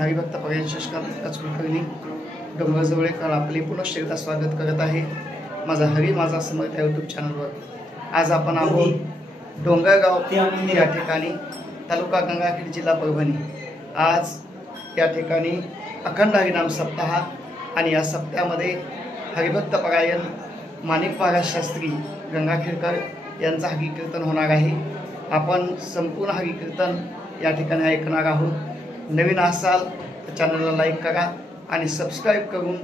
हरिभक्त परायण शशकांत कुलकर्णी डोंगरजवळ काल आपले पुनश्च एकदा स्वागत करत आहे माझा हरी माझा समर्थ या यूट्यूब चॅनलवर। आज आपण आहोत डोंगरगाव या ठिकाणी, तालुका गंगाखेड, जिल्हा परभणी। आज या ठिकाणी अखंड हरिनाम सप्ताह आणि या सप्त्यामध्ये हरिभक्त परायण माणिक महाराज शास्त्री गंगाखेडकर यांचा हरिकीर्तन होणार आहे। आपण संपूर्ण हरिकीर्तन या ठिकाणी ऐकणार आहोत। नवीन असाल तर चॅनलला लाईक करा आणि सबस्क्राईब करून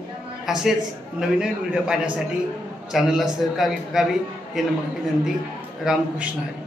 असेच नवीन नवीन व्हिडिओ पाहण्यासाठी चॅनलला सहकार्य करावे ही नम्र विनंती। रामकृष्ण हरी।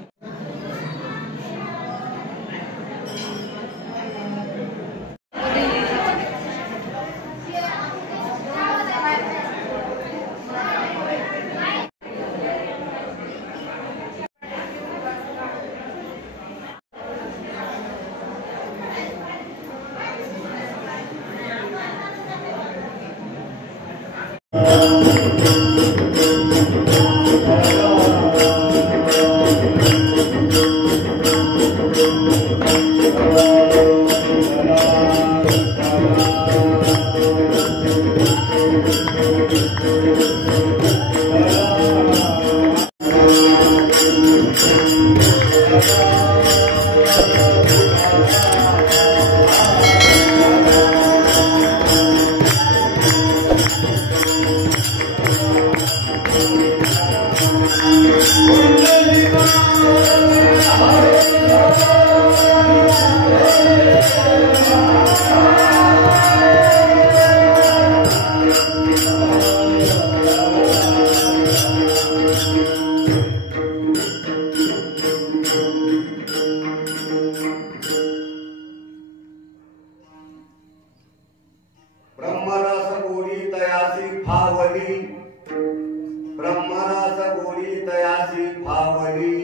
ब्रह्मरस गोडी तयासी फावली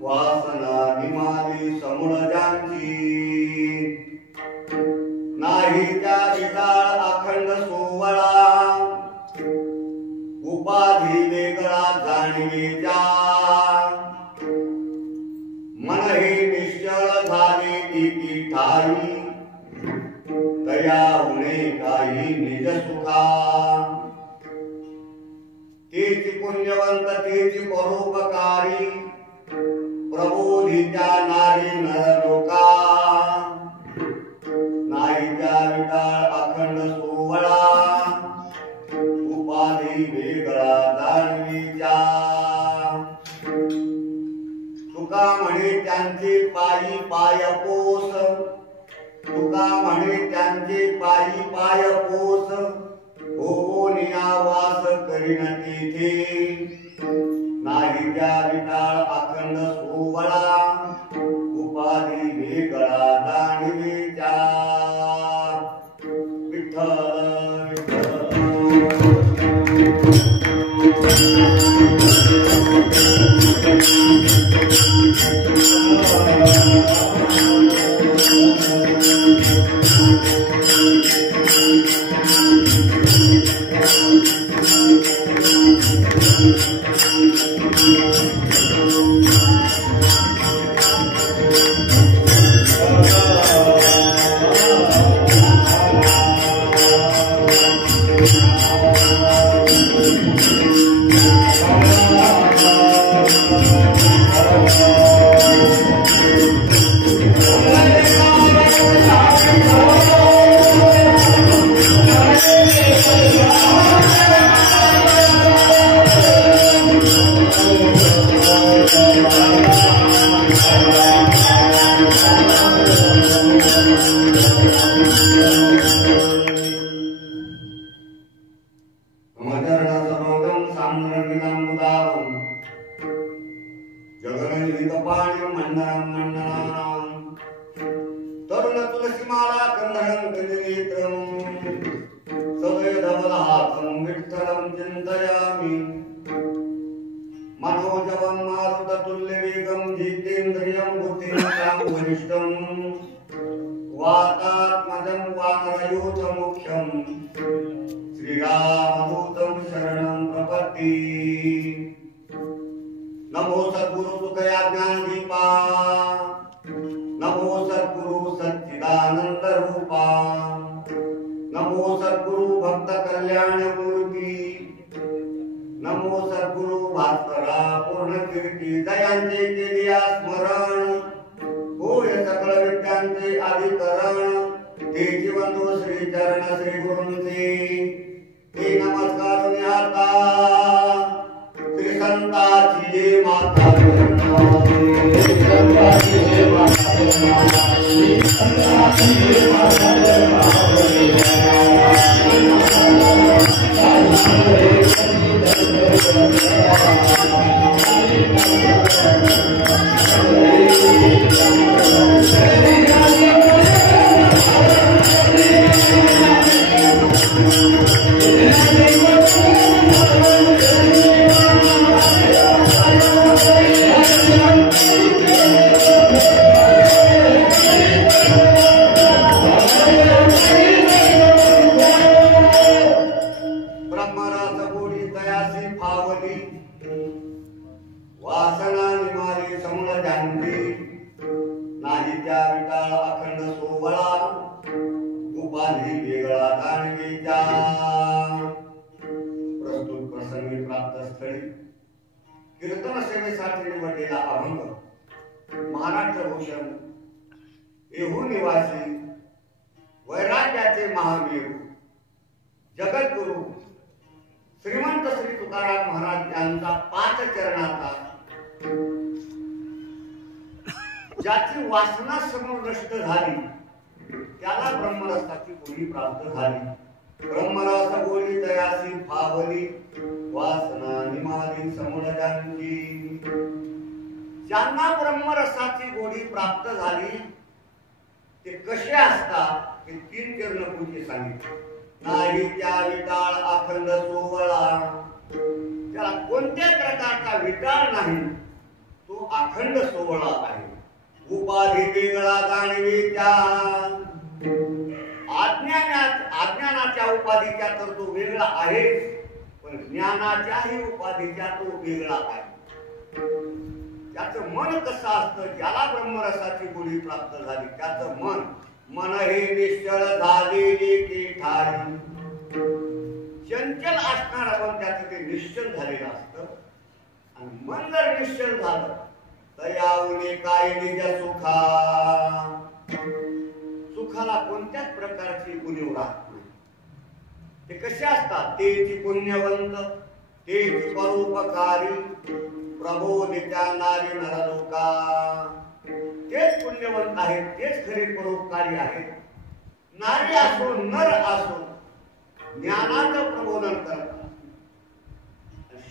वासना निमाली समुळजांची नाही त्या विटाळ अखंड सोवळा उपाधी वेगळा जाणवीच्या मन हे निश्चळ झाले ती ठाई तया होणे काही निज सुखा तेची पुण्यवंत तेची परोपकारी प्रबोधित्या नारी नरलोका नाही त्या विटाळ अखंड सोवळा उपाधी वेगळा जाणवीच्या तुका म्हणे त्यांचे पायी पाय पोस तुका म्हणे त्यांचे पायी पाय पोस हो नियावास करीन तिथे नाही त्या विटाळ अखंड सोवळा उपाधी वेगळा जाणवीच्या विठ्ठल तरुण तुलसीमाला कंधरं कंजनेत्रं सदय धवलहासं विठ्ठलं चिन्तयामि मनोजवं मारुततुल्यवेगं जितेन्द्रियं बुद्धिमतां वरिष्ठं वातात्मजं वानरयूथमुख्यं श्रीरामदूतं शरणं प्रपत्ति। नमो सद्गुरु सुखया ज्ञानदीपा, नमो सद्गुरु सच्चिदानंद नमो सद्गुरु भक्त कल्याण मूर्ती, नमो सद्गुरु भास्करा पूर्ण कीर्ती, दयांचे केलिया स्मरण, होय सकल विद्यांचे अधिकरण, ते जीवंतो श्री चरण श्री गुरूंचे, ते नमस्कार न्याता श्री संताची जय माता, श्री संताची जय माता, श्री संताची जय माता, वासना निमाली समूळ जानती, नाही त्या विटाळ अखंड सोवळा, उपाधी वेगळा दानवीचा. प्रस्तुत प्रसंगी प्राप्त स्थळी कीर्तन सेवेसाठी निवडलेला अभंग महाराष्ट्र भूषण येहू निवासी वैराग्याचे महावीर जगद्गुरु श्रीमंत श्री तुकाराम महाराज यांचा 5 चरणाचा, ज्याची वासना समूळ नष्ट झाली त्याला ब्रह्मरसाची गोडी प्राप्त झाली. ब्रह्मरस गोडी तयासी फावली, वासना निमाली समूळ जानती. ज्यांना ब्रह्मरसाची गोडी प्राप्त झाली ते कसे असतात हे 3 चरणपूर्वी सांगितले. नाही त्या विटाळ अखंड सोवळा, त्याला कोणत्या प्रकारचा विटाळ नाही, तो अखंड सोवळा आहे. उपाधी वेगळा जाणवीच्या, अज्ञानाच्या उपाधीच्या तर तो वेगळा आहे, पण ज्ञानाच्याही उपाधीच्या तो वेगळा आहे. त्याचं मन कसं असतं, ज्याला ब्रह्मरसाची गोडी प्राप्त झाली त्याचं मन हे निश्चळ झालेले की ठारी. चंचल असणार पण त्याचं ते निश्चल झालेलं असतं. आणि मन जर निश्चल झालं तयावने काय निज सुखा, सुखाला कोणत्याच प्रकारची उणीव राहत नाही. ते कसे असतात, तेची पुण्यवंत, तेची परोपकारी, प्रबोधित्या नारी नरलोका. तेच पुण्यवंत आहेत, तेच खरे परोपकारी आहेत. नारी असो नर असो ज्ञानाचं प्रबोधन करतात.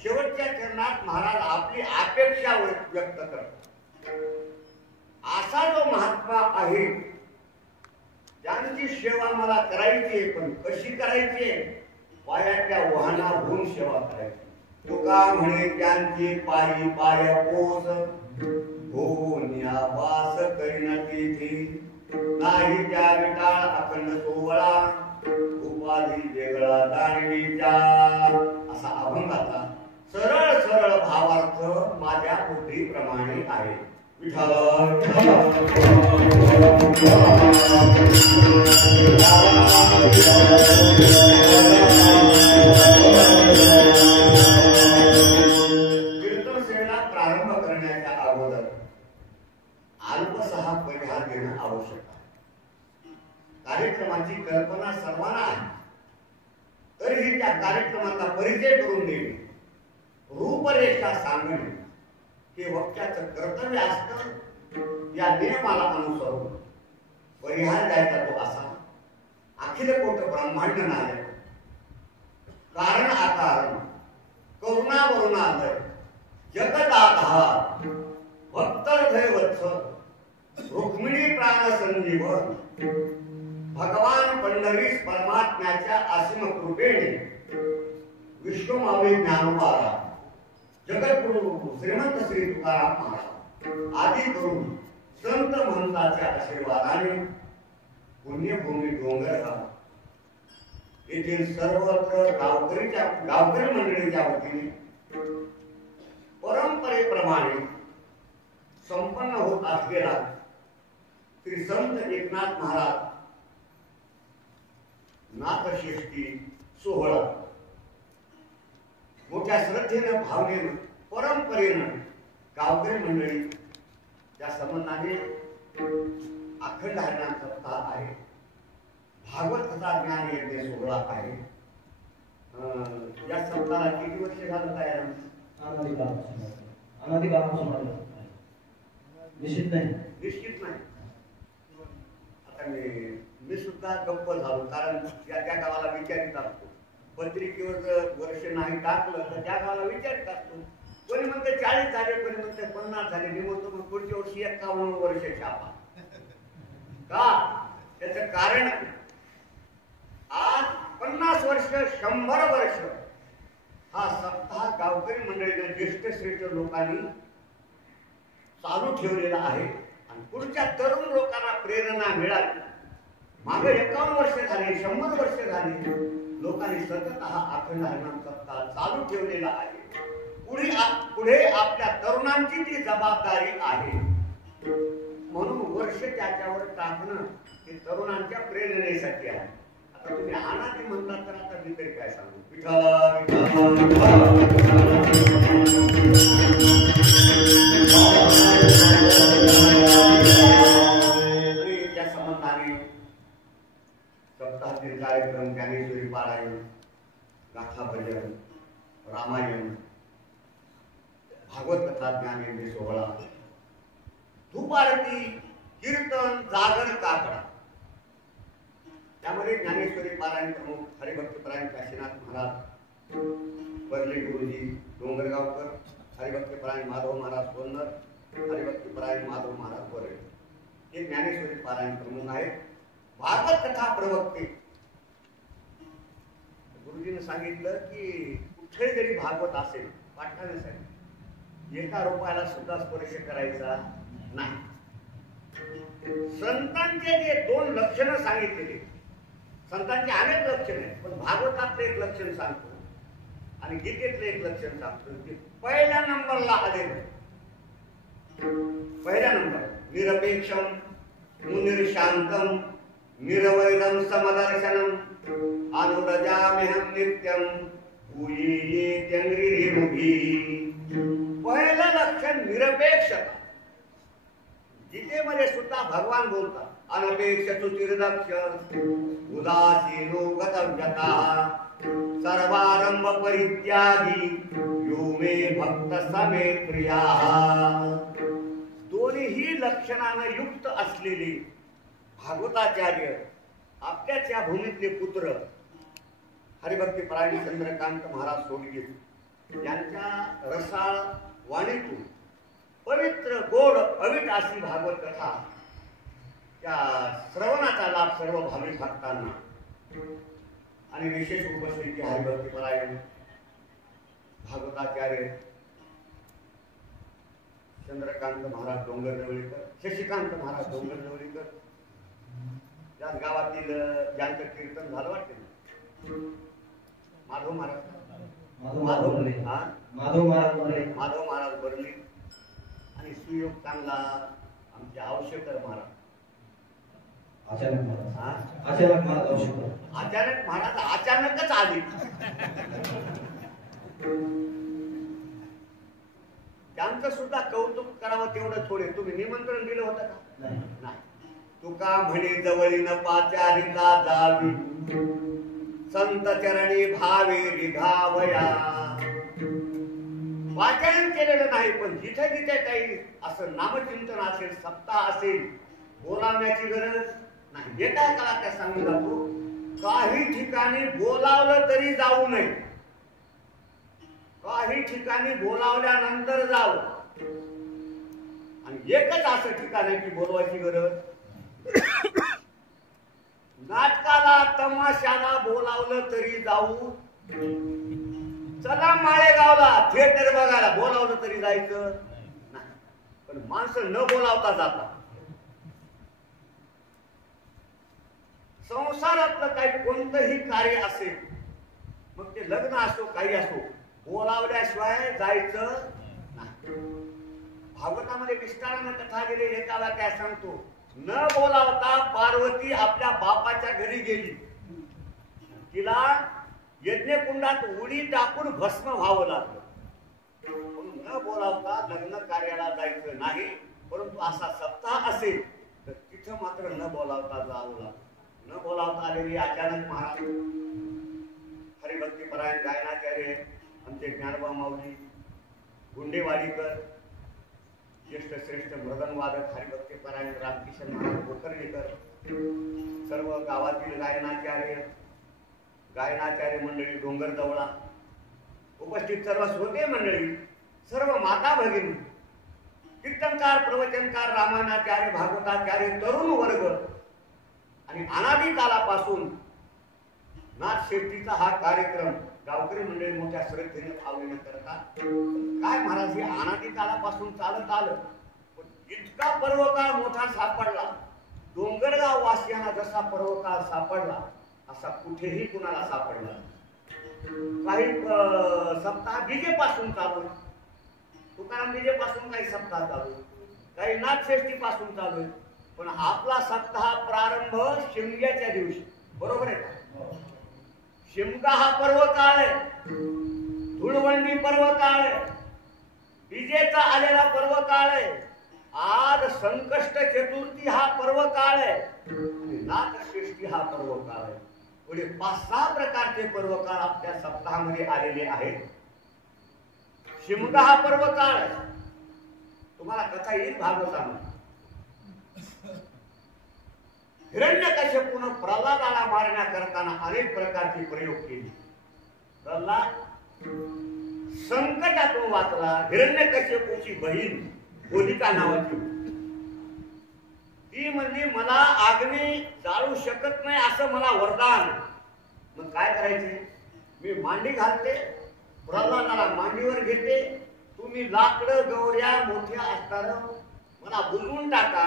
शेवटच्या चरणात महाराज आपली अपेक्षा व्यक्त करतात. असा जो महात्मा आहे ज्यांची सेवा मला करायची आहे, पण कशी करायची आहे, पायाच्या वाहना होऊन सेवा करायची. तुका म्हणे त्यांची पायी पाय पोस, हो न्यावास करीन तिथी. नाही त्या विटाळ अखंड सोवळा, उपाधी वेगळा दानवीचा. असा अभंगाचा सरळ सरळ भावार्थ माझ्या बुद्धीप्रमाणे आहे. विठ्ठल कीर्तन सेवेला प्रारंभ करण्याच्या अगोदर अल्पसहा परिहार देणं आवश्यक आहे. कार्यक्रमाची कल्पना सर्वांना आहे, तरीही त्या कार्यक्रमाचा परिचय करून देणे, रूपरेषा सांगणे हे वक्त्याचं कर्तव्य असतं. या नियमाला अनुसरून परिहार द्यायचा तो असा. अखिल कोट ब्रह्मांड नायक, कारण आकार, करुणा वरुणालय, जगदाधार, भक्त हृदय वत्सल, रुक्मिणी प्राण संजीवन, भगवान पंढरीस परमात्म्याच्या असीम कृपेने विश्वमावी ज्ञानोबा जगद्गुरु श्रीमंत श्री तुकाराम महाराज आदी करून संत महंताच्या आशीर्वादाने पुण्यभूमी डोंगरगाव येथील सर्वत्र गावकरी मंडळीच्या वतीने परंपरेप्रमाणे संपन्न होत असलेला श्री संत एकनाथ महाराज नाथषष्ठी सोहळा मोठ्या श्रद्धेनं भावनेनं परंपरेनं गावकरी मंडळी त्या संबंधाने अखंड हरिनाम सप्ताह आहे. भागवत कथा ज्ञान यज्ञ सोहळा आहे. या सप्ताहाला किती वर्ष झालं तयार? निश्चित नाही. आता मी सुद्धा गप्प झालो, कारण त्या गावाला विचारित असतो. पत्रिकेवर जर वर्ष नाही टाकलं तर त्या गावाला विचारित असतो. कोणी म्हणते 40 झाले, कोणी म्हणते 50 झाले. मी म्हणतो मग पुढच्या वर्षी 51 वर्ष छापा का? त्याचं कारण आज 50 वर्ष 100 वर्ष हा सप्ताह गावकरी मंडळीने ज्येष्ठ श्रेष्ठ लोकांनी चालू ठेवलेला आहे. आणि पुढच्या तरुण लोकांना प्रेरणा मिळाली. मागे 51 वर्ष झाली, 100 वर्ष झाली, लोकांनी सतत हा अखंड हरिनाम सप्ताह चालू ठेवलेला आहे. पुढे आपल्या तरुणांची ती जबाबदारी आहे. म्हणून वर्ष त्याच्यावर टाकणं हे तरुणांच्या प्रेरणेसाठी आहे. आता तुम्ही अनादी म्हणता तर आता मी तरी काय सांगू? विठाला त्या संबंधाने सप्ताहातील कार्यक्रम ज्ञानेश्वरी पारायण, गाथा भजन, रामायण, भागवत कथा ज्ञान यज्ञ सोहळा, धूप आरती, कीर्तन, जागर, काकडा. त्यामध्ये ज्ञानेश्वरी पारायण प्रमुख हरिभक्तपरायण काशीनाथ महाराज परले गुरुजी डोंगरगावकर, हरिभक्तपरायण माधव महाराज सोन्नर, हरिभक्तपरायण माधव महाराज वरळे हे ज्ञानेश्वरी पारायण प्रमुख आहेत. भागवत कथा प्रवक्ते गुरुजीने सांगितलं की कुठे जरी भागवत असेल पाठवण्यासाठी एका रुपयाला सुद्धा स्पर्श करायचा नाही. संतांचे जे 2 लक्षणं सांगितलेले, संतांचे अनेक लक्षण आहेत, पण भागवतातलं एक लक्षण सांगतो आणि गीतेतलं एक लक्षण सांगतो की पहिल्या नंबरला आलेलं. पहिल्या नंबर निरपेक्षम मुनिर्शांतम निरवैरम समदर्शनम अनुरजाम्यहं नित्यम भूयेत्यंग्रिरिमुखी. पहिलं लक्षण निरपेक्षता. गीतेमध्ये सुद्धा भगवान बोलतात अनपेक्ष सुचिरदक्ष उदासीनो गतव्यता सर्वारंभ परित्यागी यो मे भक्त समे प्रिया. दोन्ही लक्षणानं युक्त असलेले भागवताचार्य आपल्याच या भूमीतले पुत्र हरिभक्तपरायण चंद्रकांत महाराज सोडगे यांच्या रसाळ वाणीतून पवित्र गोड अविट अशी भागवत कथा त्या श्रवणाचा लाभ सर्व भाविक भक्तांना. आणि विशेष उपस्थिती हरिभक्तपरायण भागवताचार्य चंद्रकांत महाराज डोंगरजवळीकर, शशिकांत महाराज डोंगरजवळीकर याच गावातील ज्यांचं कीर्तन झालं वाटते ना, माधव महाराज बर्ली आणि सुयोग चांगला आमचे आवश्यकर महाराज अचानक महाराज अचानकच आले. त्यांचं सुद्धा कौतुक करावं तेवढं थोडे. तुम्ही निमंत्रण दिलं होतं का? नाही. तुका म्हणे जवळीन पाचारिका जावी संत चरणी भावे रिघावया. वाचन केलेलं नाही, पण जिथे जिथे काही असं नामचिंतन असेल, सप्ताह असेल, बोलावण्याची गरज नाही. एका काळात त्या सांगून जातो काही ठिकाणी बोलावलं तरी जाऊ नये, काही ठिकाणी बोलावल्यानंतर जाऊ. आणि एकच असं ठिकाण आहे की बोलवायची गरज. नाटकाला तमाशाला बोलावलं तरी जाऊ. चला माळेगावला थिएटर बघायला बोलावलं तरी जायचं नाही, पण माणसं न बोलावता जातात. संसारातलं काही कोणतंही कार्य असेल, मग ते लग्न असो काही असो, बोलावल्याशिवाय जायचं नाही. भागवतामध्ये विस्तारानं कथा गेली. एकाला काय सांगतो, न बोलावता पार्वती आपल्या बापाच्या घरी गेली. तिला यज्ञकुंडात उडी टाकून भस्म व्हावं लागलं. म्हणून न बोलावता लग्न कार्याला जायचं नाही, परंतु असा सप्ताह असेल तर तिथं मात्र न बोलावता जावं लागतं. न बोलावता आलेली अचानक महाराज हरिभक्तीपरायण गायनाचार्य आमचे ज्ञानोबा माऊली गुंडेवाडीकर, ज्येष्ठ श्रेष्ठ मृदंगवादक हरिभक्तीपरायण रामकिशन महाराज गोकर्णीकर, सर्व गावातील गायनाचार्य मंडळी, डोंगर जवळा उपस्थित सर्व श्रोते मंडळी, सर्व माता भगिनी, कीर्तनकार, प्रवचनकार, रामायणाचार्य, भागवताचार्य, तरुण वर्ग आणि अनादी कालापासून नाथषष्ठीचा हा कार्यक्रम गावकरी मंडळी मोठ्या श्रद्धेने आवडीने करतात. काय महाराज, हे अनादी कालापासून चालत आलं, पण इतका पर्वकाळ मोठा सापडला, डोंगरगाव वासियांना जसा पर्वकाळ सापडला असा कुठेही कुणाला सापडला. काही सप्ताह बीजेपासून चालू, तुकाराम बीजेपासून काही सप्ताह चालू, काही नाथषष्ठी पासून चालू, पण आपला सप्ताह प्रारंभ शिमग्याच्या दिवशी, बरोबर आहे का? शिमगा हा पर्व काळ आहे, धुळवंडी पर्व काळ आहे, विजेचा आलेला पर्व काळ आहे, आज संकष्ट चतुर्थी हा पर्व काळ आहे आणि नाथषष्ठी हा पर्व काळ आहे. पुढे 5-6 प्रकारचे पर्व काळ आपल्या सप्ताहामध्ये आलेले आहेत. शिमगा हा पर्व काळ आहे. तुम्हाला कथा येईल भागवतामध्ये. हिरण्यकश्यपूने प्रल्हादाला मारण्याकरताना अनेक प्रकारचे प्रयोग केले. प्रल्हाद संकटातून वाचला. हिरण्यकश्यपूची बहीण होलिका नावाची, ती म्हणजे मला अग्नी जाळू शकत नाही असं मला वरदान. मग काय करायचे? मी मांडी घालते, प्रल्हादाला मांडीवर घेते, तुम्ही लाकडं गौऱ्या मोठ्या असताना मला बुजवून टाका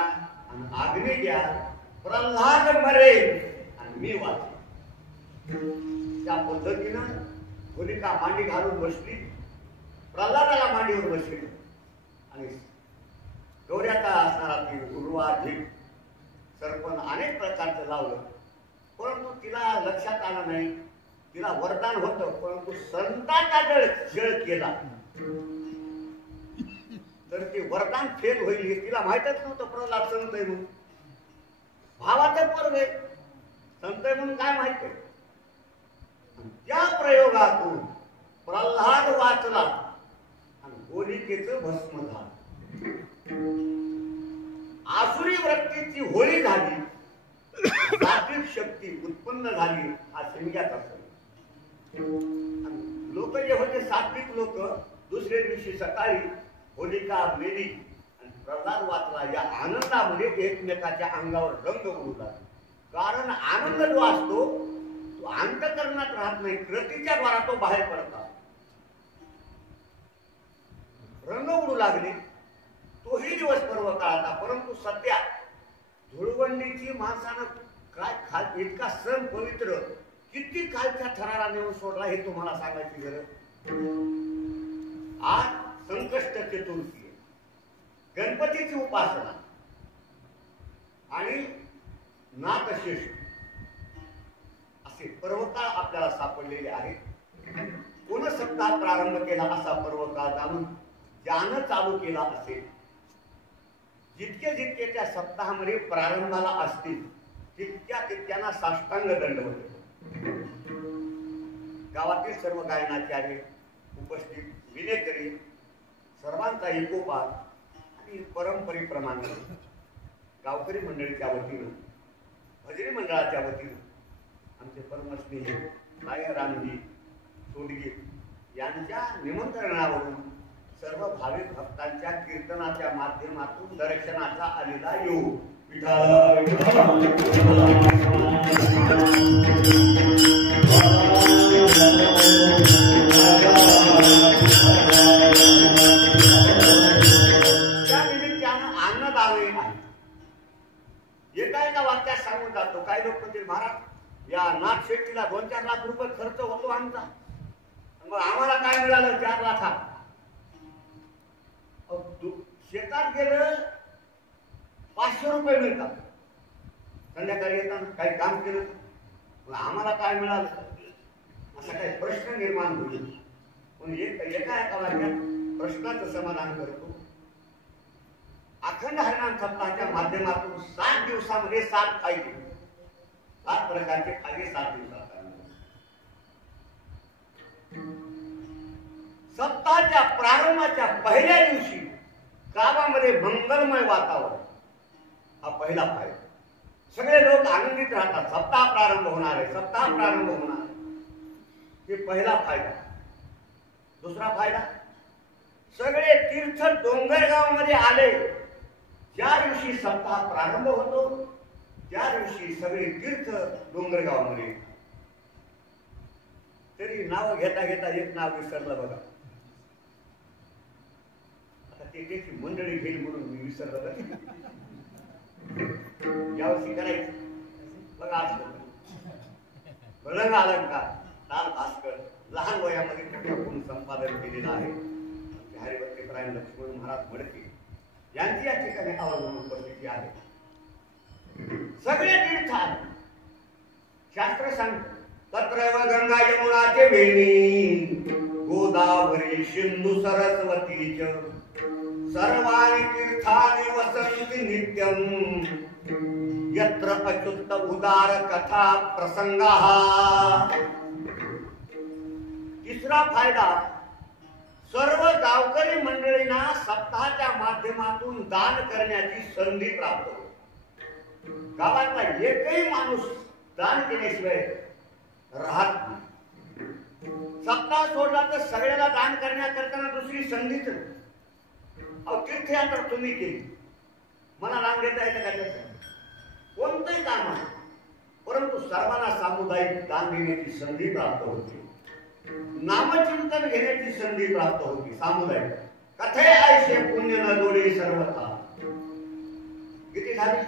आणि अग्नी द्या, प्रल्हाद मरेल आणि मी वाचेन. त्या पद्धतीनं होलिका मांडी घालून बसली, प्रल्हादाला मांडीवर बसली आणि गौऱ्याचा असणारा ती उर्वा, झीप, सरपण अनेक प्रकारचं लावलं, परंतु तिला लक्षात आलं नाही. तिला वरदान होतं, परंतु संतांचा जळ केला तर ते वरदान फेल होईल हे तिला माहितच नव्हतं. प्रल्हाद संत आहे म्हणून, भावाचं पर्व आहे, संत आहे म्हणून काय माहित आहे. त्या प्रयोगातून प्रल्हाद वाचला आणि होलिकेचं भस्म झालं. आसुरी वृत्तीची होळी झाली, सात्विक शक्ती उत्पन्न झाली. हा शिमग्याचा सण. लोक जे होते सात्विक लोक, दुसऱ्या दिवशी सकाळी होलिका मेली आणि प्रल्हाद वाचला. या आनंदामध्ये एकमेकाच्या अंगावर रंग उडू लागले. कारण आनंद जो असतो तो अंतःकरणात राहत नाही, कृतीच्या द्वारा तो बाहेर पडतात. रंग उडू लागले. तोही दिवस पर्व काळाचा, परंतु सध्या धुळवंडीची माणसानं काय इतका सण पवित्र किती कालच्या थराला नेऊन सोडला हे तुम्हाला सांगायची गरज. आज संकष्ट चतुर्थी, गणपतीची उपासना आणि नाथषष्ठी असे पर्वकाळ आपल्याला सापडलेले आहेत. कोण सप्ताह प्रारंभ केला असा पर्वकाळ जाणून ज्यानं चालू केला असेल, जितके जितके त्या सप्ताहामध्ये प्रारंभाला असतील तितक्या तितक्यांना साष्टांग दंड होते. गावातील सर्व गायनाचार्य उपस्थित, विनेकरी सर्वांचा एकोपा आणि परंपरेप्रमाणे गावकरी मंडळीच्या वतीनं, भजनी मंडळाच्या वतीनं आमचे परमस्नेही रामजी सोडगे यांच्या निमंत्रणावरून सर्व भाविक भक्तांच्या कीर्तनाच्या माध्यमातून दर्शनाचा आलेला योग. त्या निमित्तानं अन्नदान आहे. एका वाक्यात सांगून जातो. काही लोक म्हणतील महाराज या नाथषष्ठीला 2-4 लाख रुपये खर्च होतो आमचा, मग आम्हाला काय मिळालं 4 लाखात? शेतात गेलं 500 रुपये मिळतात. संध्याकाळी येताना काही काम केलं, आम्हाला काय मिळालं? असा काही प्रश्न निर्माण होईल. म्हणून एका वाक्यात प्रश्नाचं समाधान करतो. अखंड हरिनाम सप्ताहाच्या माध्यमातून 7 दिवसामध्ये 7 फायदे, 7 प्रकारचे फायदे 7 दिवसात. सप्ताहाच्या प्रारंभाच्या पहिल्या दिवशी गावामध्ये मंगलमय वातावरण हा पहिला फायदा. सगळे लोक आनंदित राहतात. सप्ताह प्रारंभ होणार आहे, सप्ताह प्रारंभ होणार आहे. हे पहिला फायदा. दुसरा फायदा, सगळे तीर्थ डोंगरगावमध्ये आले. ज्या दिवशी सप्ताह प्रारंभ होतो त्या दिवशी सगळे तीर्थ डोंगरगावमध्ये. तरी नाव घेता घेता एक नाव विसरलं बघा. आता त्याची मंडळी घेईल म्हणून मी विसरलं बघा. यावर्षी करायचं बघा. आज रंग अलंकार ताल भास्कर लहान वयामध्ये मोठ्या संपादन केलेलं आहे. हरिभक्त परायण लक्ष्मण महाराज मडके यांची या ठिकाणी अवलंबून उपस्थिती आहे. सगळे तीर्थात शास्त्र सांगतं तत्रैव गंगा यमुनाचे वेणी गोदावरी सिंधू सरस्वती च सर्वाणि तीर्थानि वसन्ति नित्यं यत्र अच्युत उदार कथा प्रसंगाः. तिसरा फायदा, सर्व गावकरी मंडळींना सप्ताहाच्या माध्यमातून दान करण्याची संधी प्राप्त होते. गावातला एकही माणूस दान केल्याशिवाय राहत नाही. सप्ताह सोडला तर सगळ्याला दान करण्याकरता दुसरी संधीच. तीर्थयात्रा तुम्ही केली, मला दान देता येतं का? कोणतंही काम आहे, परंतु सर्वांना सामुदायिक दान देण्याची संधी प्राप्त होती. नामचिंतन घेण्याची संधी प्राप्त होती. सामुदायिक कथे आयशे पुण्य न जोडे सर्वथा. किती झाली?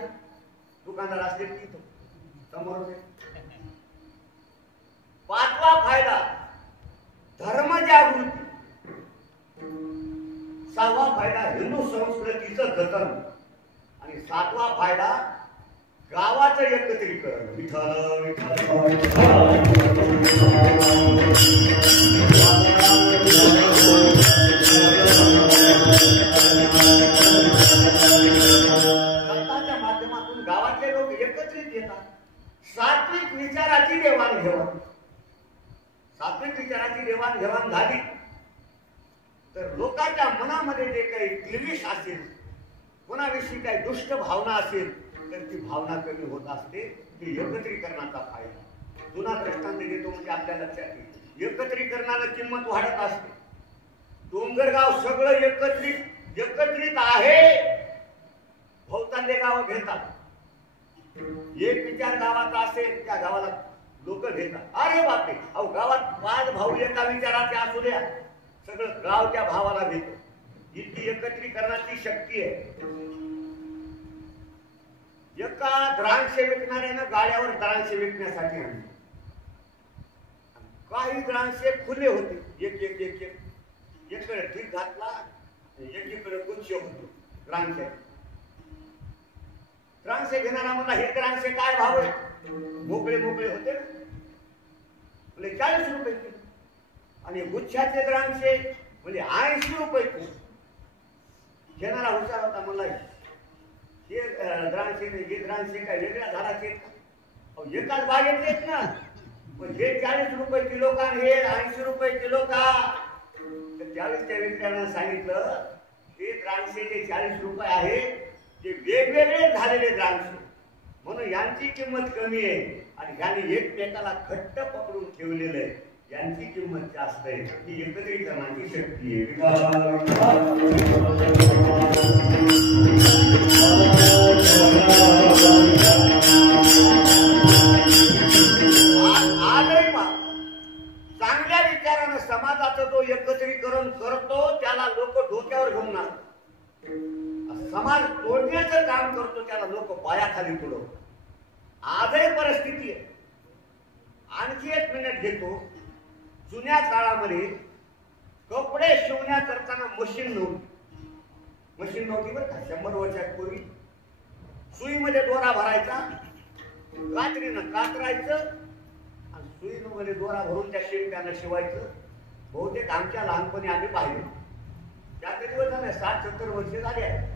दुकानदार असते तिथं समोर. पाचवा फायदा, धर्मजागृती. सहावा फायदा, हिंदू संस्कृतीचं जतन. आणि 7वा फायदा, गावाचं एकत्रीकरण. विठ्ठल विठ्ठल सप्ताहाच्या माध्यमातून गावातले लोक एकत्रित येतात. सात्विक विचाराची देवाणघेवाण. सात्विक विचाराची देवाणघेवाण झाली तर लोकांच्या मनामध्ये जे काही क्लेश असेल, कोणाविषयी काही दुष्ट भावना असेल तर ती भावना कमी होत असते. ती एकत्रीकरणाचा फायदा. जुना दृष्टांत देतो म्हणजे आपल्या लक्षात येईल. एकत्रीकरणाला किंमत वाढत असते. डोंगरगाव सगळं एकत्रित आहे. भोवताले गाव घेतात. एक विचार गावाचा असेल त्या गावाला लोक घेतात. अरे बापरे, अहो गावात 5 भाऊ एका विचाराचे असू द्या, सगळं गाव त्या भावाला घेतो. इतकी एकत्रीकरणाची शक्ती आहे. एका द्राक्षे विकणाऱ्यानं गाड्यावर द्राक्षे विकण्यासाठी आणले. काही द्राक्षे खुले होते. एक एक एक एक एकडे ठीक घातला, एकीकडे गुच्छ होतो द्राक्षे. द्राक्षे घेणारा म्हणला हे द्राक्षे काय भाव आहे? मोकळे मोकळे होते ना, म्हणजे 40 रुपये किलो. आणि गुच्छाचे द्राक्षे म्हणजे 80 रुपये किलो. घेणारा हुशार होता, म्हणला हे द्राक्षे नाही, हे द्राक्षे काय वेगळ्या झाडाचे एकाच बागेत येत ना, पण हे 40 रुपये किलो का, हे 80 रुपये किलो का? तर त्यावेळेस त्या विक्रेत्यानं सांगितलं ते द्राक्षे जे 40 रुपये आहे ते वेगवेगळे झालेले द्राक्षे, म्हणून यांची किंमत कमी आहे. आणि यांनी एकमेकाला घट्ट पकडून ठेवलेलं आहे, यांची किंमत जास्त आहे. ही एकत्रीकरणाची शक्ती आहे. आजही पहा, चांगल्या विचारानं समाजाचं जो एकत्रीकरण करतो त्याला लोक डोक्यावर घेऊन नाचतात. समाज तोडण्याचं काम करतो त्याला लोक पायाखाली तुडवतात. आजही परिस्थिती आहे. आणखी 1 मिनिट घेतो. जुन्या काळामध्ये कपडे शिवण्याकरताना मशीन नव्हती बरं का. 100 वर्षापूर्वी सुईमध्ये दोरा भरायचा, कात्रीनं कातरायचं, आणि सुईमध्ये दोरा भरून त्या शिंप्यानं शिवायचं. बहुतेक आमच्या लहानपणी आम्ही पाहिलं. त्याचे दिवस झाले 60-70 वर्ष झाले आहेत.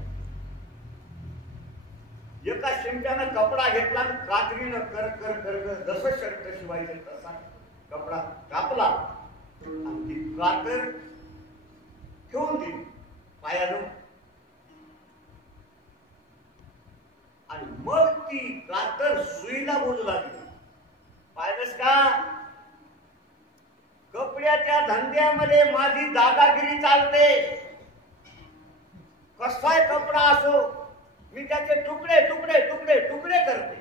एका शिंप्यानं कपडा घेतला आणि कात्रीनं कर कर कर जसं शर्ट शिवायचं तसा कपडा कापला आणि ती कातर ठेवून दिली पायाजवळ. आणि मग ती कातर सुईला बोलू लागली. पाहिलंस का, कपड्याच्या धंद्यामध्ये माझी दादागिरी चालते. कसाय कपडा असो, मी त्याचे तुकडे तुकडे तुकडे तुकडे करते.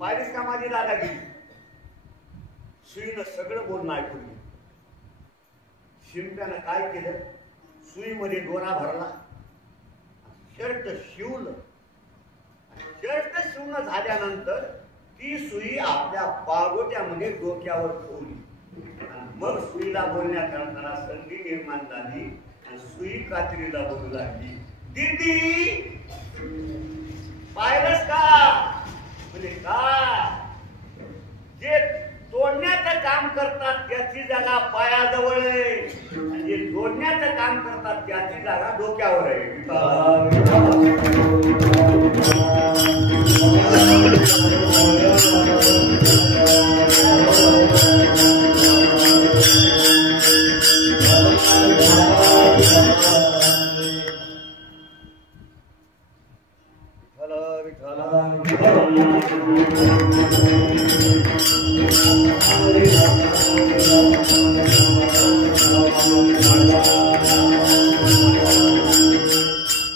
पाहिलीस का माझी दादागिरी. सुईनं सगळं बोलणं ऐकून घेतलं. शिंप्यानं काय केलं, सुईमध्ये दोरा भरला, शर्ट शिवलं. शर्ट शिवणं झाल्यानंतर ती सुई आपल्या पागोट्यामध्ये डोक्यावर ठेवली. मग सुईला बोलण्याकरता संधी निर्माण झाली आणि सुई कात्रीला बोलू लागली, दीदी पाहिलंस का. म्हणजे काय, जे तोडण्याचं काम करतात त्याची जागा पायाजवळ आहे आणि जे जोडण्याचं काम करतात त्याची जागा डोक्यावर आहे.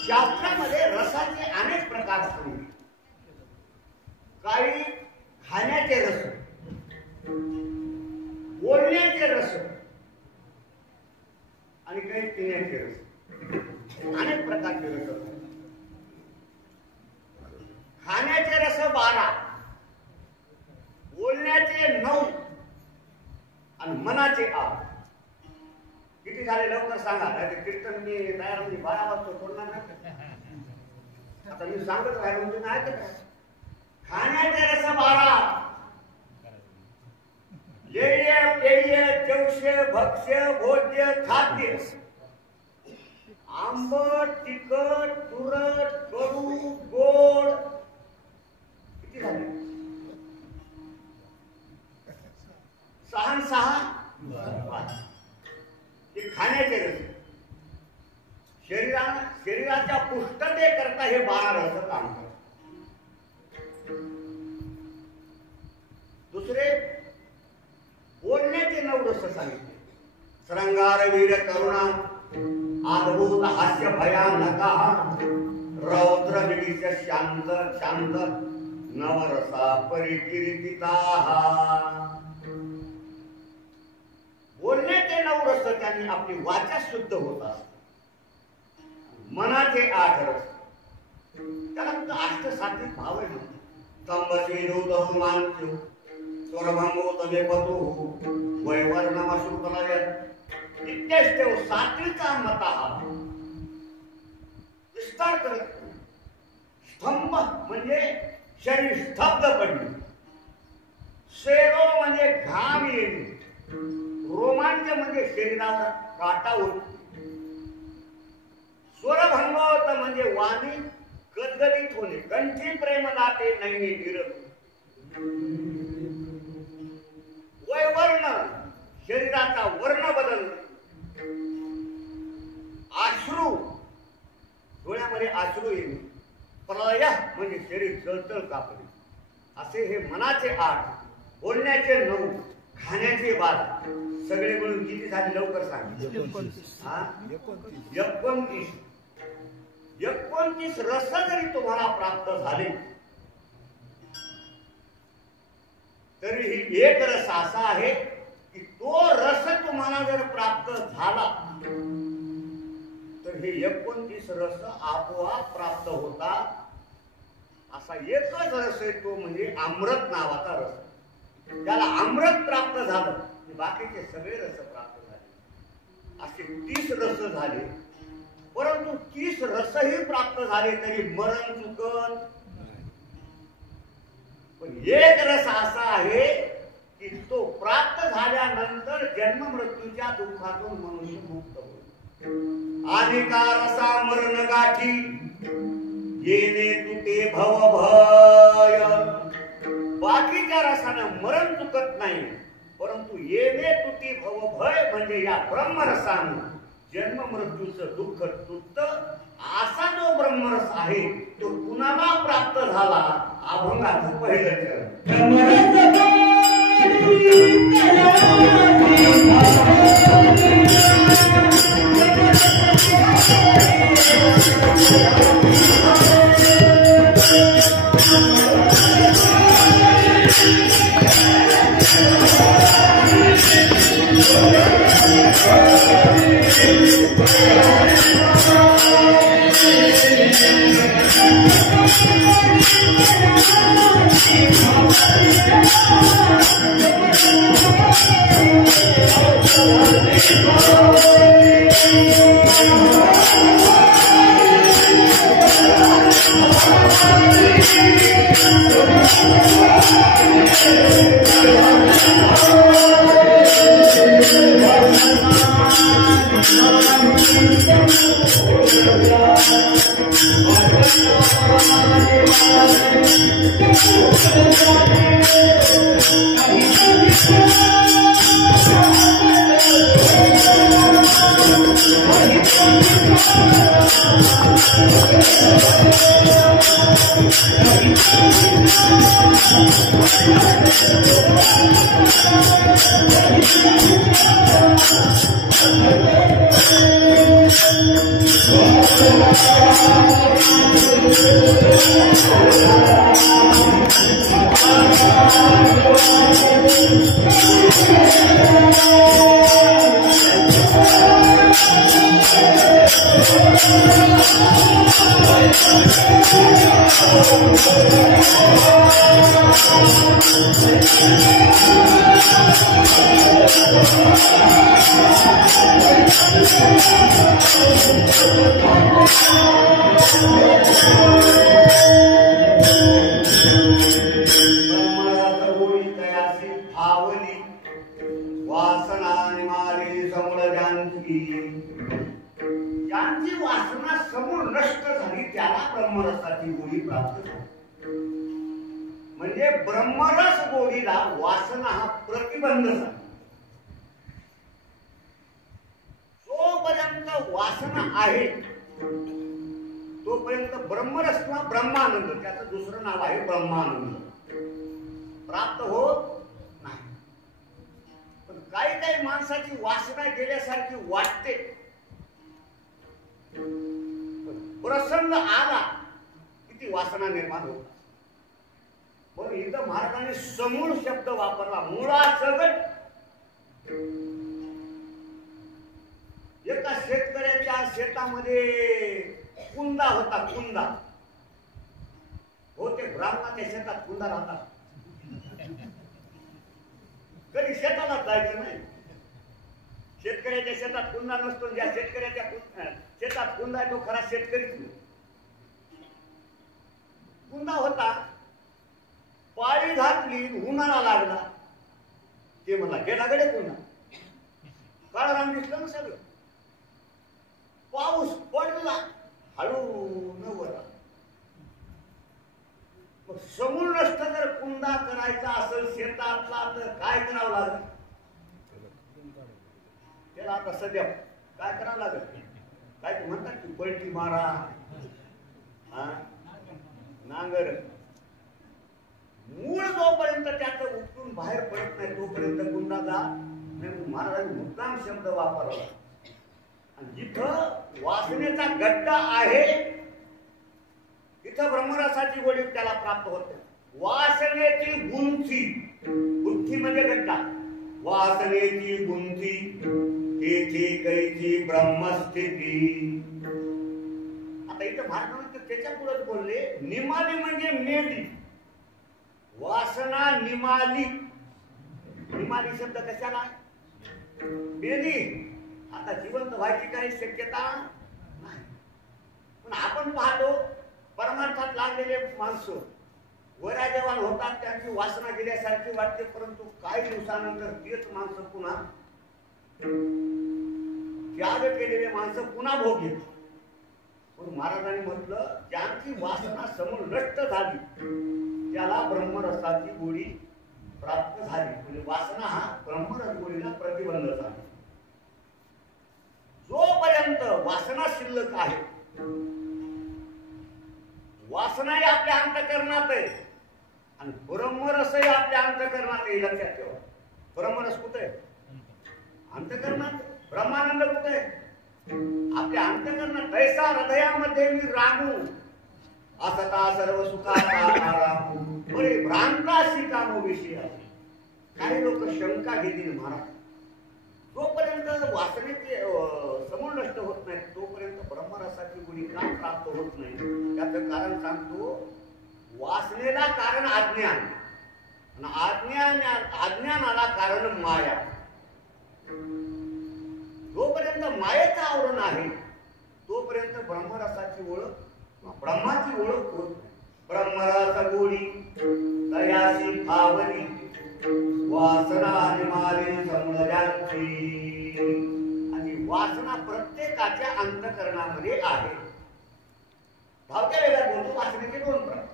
शास्त्रामध्ये रसाचे अनेक प्रकार असतात. काही खाण्याचे रस, बोलण्याचे रस आणि काही पिण्याचे रस. अनेक प्रकारचे रस असतात. खाण्याचे रस 12, बोलण्याचे 9 आणि मनाचे 8. किती झाले लवकर सांगा. कीर्तन मी तयार 12 वाजता सोडणार नाही. आता मी सांगत राहिलो म्हणजे नाही ऐकत. खाण्याचे रस 12, लेय पेय चौष्य भक्ष्य भोज्य खाद्य. आंबट तिखट तुरट कडू गोड. किती झाले, 6 हे खाण्याचे रस. शरीराच्या पुष्टते करता हे 12 रस काम करतात. दुसरे बोलण्याचे 9 रस सांगितले. श्रंगार वीर करुणा अद्भुत हास्य भयानका रौद्र विधीच शांत शांत नवरसा परिकीर्तिता. बोलण्याचे 9 रस त्यांनी आपली वाचा शुद्ध होत असते. मनाचे 8 रस त्याला अष्टसात्विक भाव आहे. तंबशी मानतो स्वरभंगो तमे पतो वैवर्णमाशुकलयत नित्यष्टव सात्विका मता. विस्तार करत स्तंभ म्हणजे शरीर स्तब्ध पडणे. सेरो म्हणजे घाम येणे. रोमांच म्हणजे शरीरावर काटा उठणे. स्वरभंगवत म्हणजे वाणी गदगदित होणे. कंठी प्रेम दाते नैनी गिरत. वैवर्ण शरीराचा वर्ण बदलणे. अश्रू डोळ्यामध्ये अश्रू येणे. प्रलय म्हणजे शरीर चळचळ कापणे. असे हे मनाचे 8, बोलण्याचे 9, खाण्याचे 12. सगळे मिळून किती झाले लवकर सांग. 29 रस जरी तुम्हाला प्राप्त झाले तरीही एक रस असा आहे की तो रस तुम्हाला जर प्राप्त झाला तर हे 29 रस आपोआप प्राप्त होतात. असा एकच रस आहे तो म्हणजे अमृत नावाचा रस. त्याला अमृत प्राप्त झालं बाकीचे सगळे रस प्राप्त झाले. असे 30 रस झाले. परंतु 30 रसही प्राप्त झाले तरी मरण चुकत. पण एक रस असा आहे की तो प्राप्त झाल्यानंतर जन्म मृत्यूच्या दुःखातून मनुष्य मुक्त होतो. आदिका रसा मरण गाठी येणे तुटे भव भय. बाकीच्या रसानं मरण चुकत नाही, परंतु येणे तुटी भव भय म्हणजे या ब्रह्मरसानं जन्म मृत्यूचं दुःख तुटतं. असा जो ब्रह्मरस आहे तो कुणाला प्राप्त झाला? अभंगाचं पहिलं चरण. म्हणजे ब्रह्मरस गोडीला वासना हा प्रतिबंध झाला. जोपर्यंत वासना आहे तोपर्यंत ब्रह्मरस किंवा ब्रह्मानंद, त्याचं दुसरं नाव आहे ब्रह्मानंद, प्राप्त होत नाही. पण काही काही माणसाची वासना गेल्यासारखी वाटते. प्रसंग आला की ती वासना निर्माण होत. पण इथं महाराजांनी समूळ शब्द वापरला, मुळासकट. एका शेतकऱ्याच्या शेतामध्ये कुंदा होता, कुंदा. हो, ते ब्राह्मणाच्या शेतात कुंदा राहतात. कधी शेताला जायचं नाही. शेतकऱ्याच्या शेतात कुंदा नसतो. ज्या शेतकऱ्याच्या शेतात कुंदा आहे तो खरा शेतकरीच नाही. कुंदा होता, पाळी घातली, उन्हाळा लागला. ते म्हणला गेला गडे कुंदा. काळा राम दिसलं ना सगळं. पाऊस पडला, हळू न वरा. समूळ नष्ट जर कुंदा करायचा असेल शेतातला तर काय करावं लागेल? त्याला आता सध्या काय करावं लागेल? काय ते म्हणतात की पलटी मारा, नांगर. मूळ जोपर्यंत त्याचं उठून बाहेर पडत नाही तोपर्यंत कुंदा जा. महाराजांनी मुद्दाम शब्द वापरला. आणि जिथं वासनेचा गड्डा आहे तिथं ब्रह्मरसाची गोडी त्याला प्राप्त होते. वासनेची गुंथी, गुंथी म्हणजे गड्डा. वासनेची गुंथी तेथे कैची ब्रह्मस्थिती. आता इथं महाराजांनी त्याच्या पुढे बोलले, निमाली म्हणजे मेली. वासना निमाली. निमाली शब्द कशाला? मेली. आता जिवंत व्हायची काही शक्यता नाही. पण आपण पाहतो परमार्थात लागलेले माणसं वराजवान होतात, त्यांची वासना गेल्यासारखी वाटते, परंतु काही दिवसानंतर तेच माणसं पुन्हा त्याग केलेले माणसं पुन्हा भोग घेतात. पण महाराजांनी म्हटलं ज्यांची वासना समूळ नष्ट झाली त्याला ब्रह्मरसाची गोडी प्राप्त झाली. म्हणजे वासना हा ब्रह्मरस गोडीला प्रतिबंध झाला. जोपर्यंत वासना शिल्लक आहे, वासना ही आपल्या अंतःकरणात आहे आणि ब्रह्मरसही आपल्या अंतःकरणात आहे. लक्षात ठेवा, ब्रह्मरस कुठे आहे? अंतःकरणात. ब्रह्मानंद कुठे आहे? आपल्या अंतःकरणात. तैसा हृदयामध्ये मी राहू असता सर्व सुखाचा बरे भ्रांताशी कामो विषय. काही लोक शंका घेतील महाराज, जोपर्यंत वासनेचे समूळ नष्ट होत नाही तोपर्यंत ब्रह्मरसाची गुणी का प्राप्त होत नाही? त्याचं कारण सांगतो. वासनेला कारण अज्ञान आणि अज्ञानाला कारण माया. जोपर्यंत मायेचं आवरण आहे तोपर्यंत ब्रह्मरसाची ओळख, ब्रह्माची ओळख होत नाही. ब्रह्मरस गोडी तयासी भावनी वासना निमाली समजांची. आणि वासना प्रत्येकाच्या अंतःकरणामध्ये आहे. भावत्या वेळेला बोलतो वासनेचे दोन प्रकार.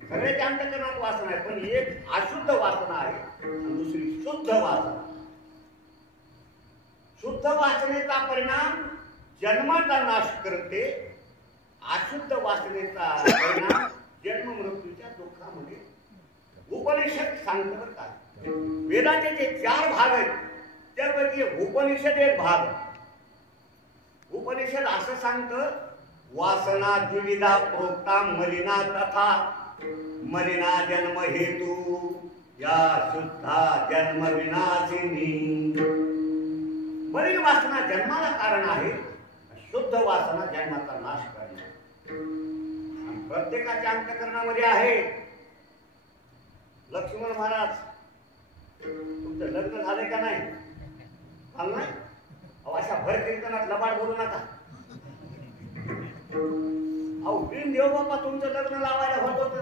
सगळ्याच्या अंतःकरणात वासना आहे, पण एक अशुद्ध वासना आहे आणि दुसरी शुद्ध वासना. शुद्ध वासनेचा परिणाम जन्माचा नाश करते, अशुद्ध वासनेचा परिणाम जन्म मृत्यूच्या दुःखामध्ये. उपनिषद सांगतं बरं का, वेदाचे जे 4 भाग आहेत त्यापैकी उपनिषद एक भाग. उपनिषद असं सांगतं, वासना द्विविधा प्रोक्ता मलिना तथा मलिना जन्म हेतू या शुद्धा जन्म विनाशिनी. मलिन वासना जन्माला कारण आहे, शुद्ध वासना जन्माचा नाश करणार. प्रत्येकाच्या अंतःकरणामध्ये आहे. लक्ष्मण महाराज, तुमचं लग्न झालंय का नाही? झालं नाही? अशा भर कीर्तनात लबाड बोलू नका. अहो बिन देव बाप्पा तुमचं लग्न लावायला होत होत.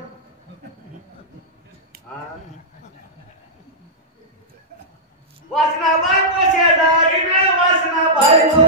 वासना बायको शेजारी ना, वासना बायको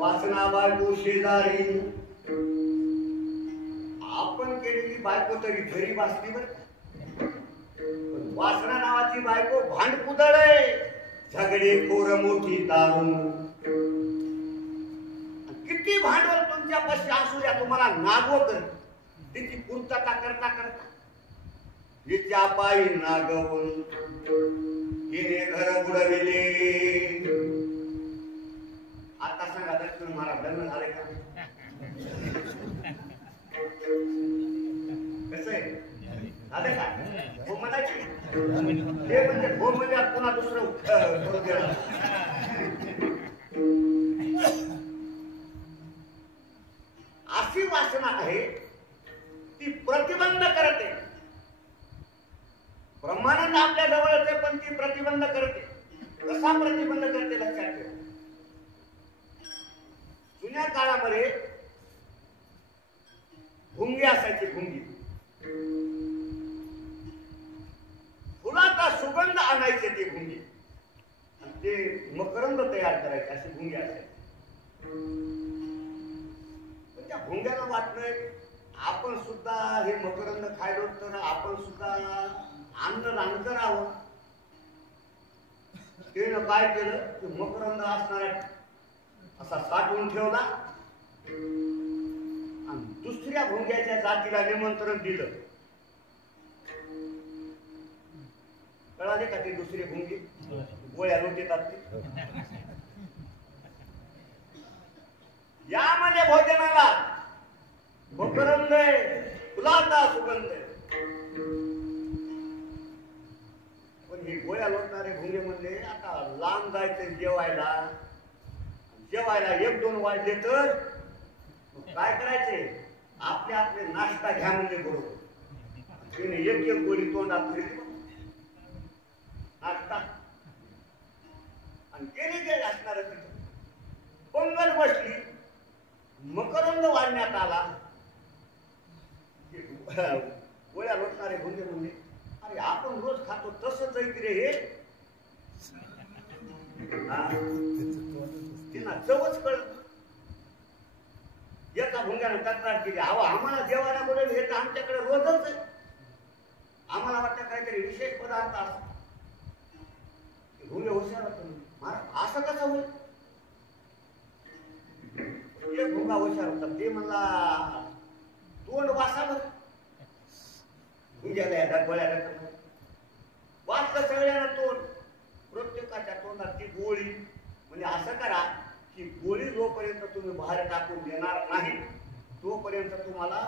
वासना बायको शेजारी. आपण केलेली बायको तरी घरी बसली बरं. वासना नावाची बायको भांडकुदळ आहे, झगडे खोर मोठी दारू. किती भांडवल तुमच्यापाशी असू द्या, तुम्हाला नागव कर तिची पूर्तता करता करता तिच्या पायी नागवून तिने घर बुडविले. आता सांगा लक्ष्मण महाराज लग्न झाले का? कसं आहे? झाले का? हो म्हणायचे ते म्हणजे हो म्हणजे पुन्हा दुसरं करून देणार. अशी वासना आहे ती प्रतिबंध करते. ब्रह्मानंद आपल्या जवळच आहे पण ती प्रतिबंध करते. कसा प्रतिबंध करते लक्षात ठेवा. जुन्या काळामध्ये भुंगी असायची. भुंगी फुलाचा सुगंध आणायचे ते भुंगी आणि ते मकरंद तयार करायचे. अशी भुंगी असायची. पण त्या भुंग्याला वाटलं आपण सुद्धा हे मकरंद खायलो तर आपण सुद्धा अन्नदान करावं. त्यानं काय केलं, मकरंद असणाऱ्या असा साठवून ठेवला आणि दुसऱ्या भुंग्याच्या जातीला निमंत्रण दिलं. कळाले का ते दुसरी भुंगी गोळ्या लोटेतात ते. यामध्ये भोजनाला मकरंद फुलाचा सुगंध. पण हे गोळ्या लोटणारे भुंगे म्हणले आता लांब जायचं जेवायला. जेवायला 1-2 वाजले तर काय करायचे, आपले आपले नाश्ता घ्या म्हणजे बरोबर. तिने एक गोळी तोंडात फिरली नाश्ता आणि गेली जे असणार तिथं पंगल बसली. मकरंद वाढण्यात आला. गोळ्या लोटणारे भुंगे म्हणले अरे आपण रोज खातो तसंच आहे की रे हे. तिला चवच कळत. एका भुंग्याने तक्रार केली हवा आम्हाला जेवायला बोलवलं हे तर आमच्याकडे रोजच आहे. आम्हाला वाटतं काहीतरी विशेष पदार्थ असतो. भुंगे हुशार होतो असं कसं होईल. एक भुंगा हुशार होता ते म्हणला तोंड वासावर भुंग्याला गोळ्या वाचलं सगळ्यांना तोंड. प्रत्येकाच्या तोंडात ती गोळी. म्हणजे असं करा की गोळी जोपर्यंत तुम्ही बाहेर टाकून देणार नाही तोपर्यंत तुम्हाला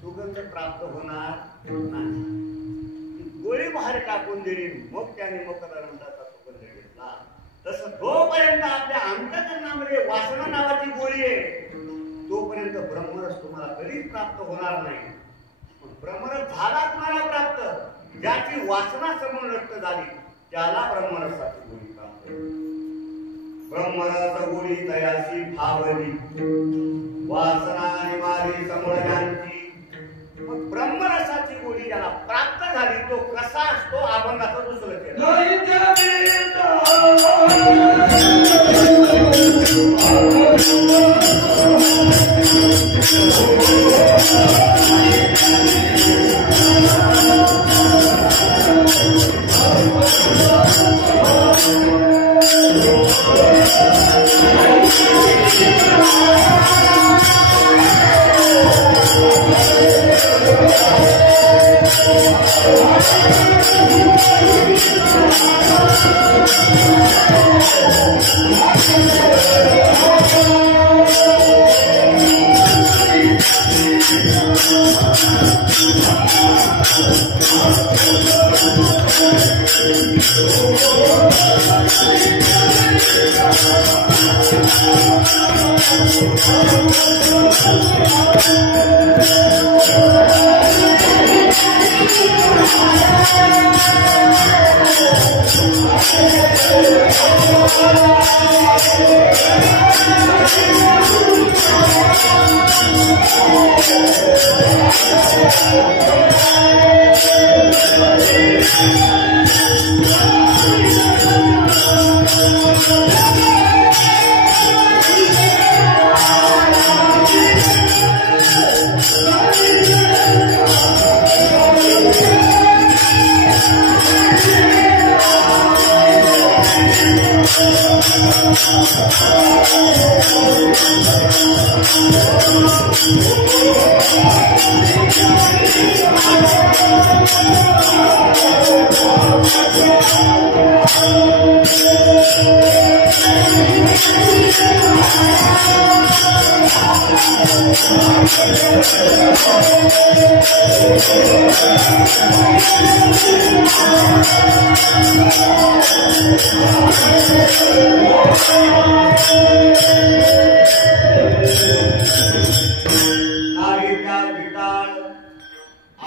सुगंध प्राप्त होणार नाही. गोळी बाहेर टाकून दिली मग त्याने मकरंदाचा सुगंध घेतला. तसं जोपर्यंत आपल्या अंतःकरणामध्ये वासना नावाची गोळी आहे तोपर्यंत ब्रह्मरस तुम्हाला कधीच प्राप्त होणार नाही. ब्रह्मरस झाला तुम्हाला प्राप्त ज्याची वासना समूळ नष्ट झाली त्याला ब्रह्मरसाची गोळी प्राप्त. ब्रह्मरस गोळी तयाशी भावली वासना निमारी समूळ ज्यांची. मग ब्रह्मरसाची गोळी ज्याला प्राप्त झाली तो कसा असतो अभंगाचं दुसरं केलं.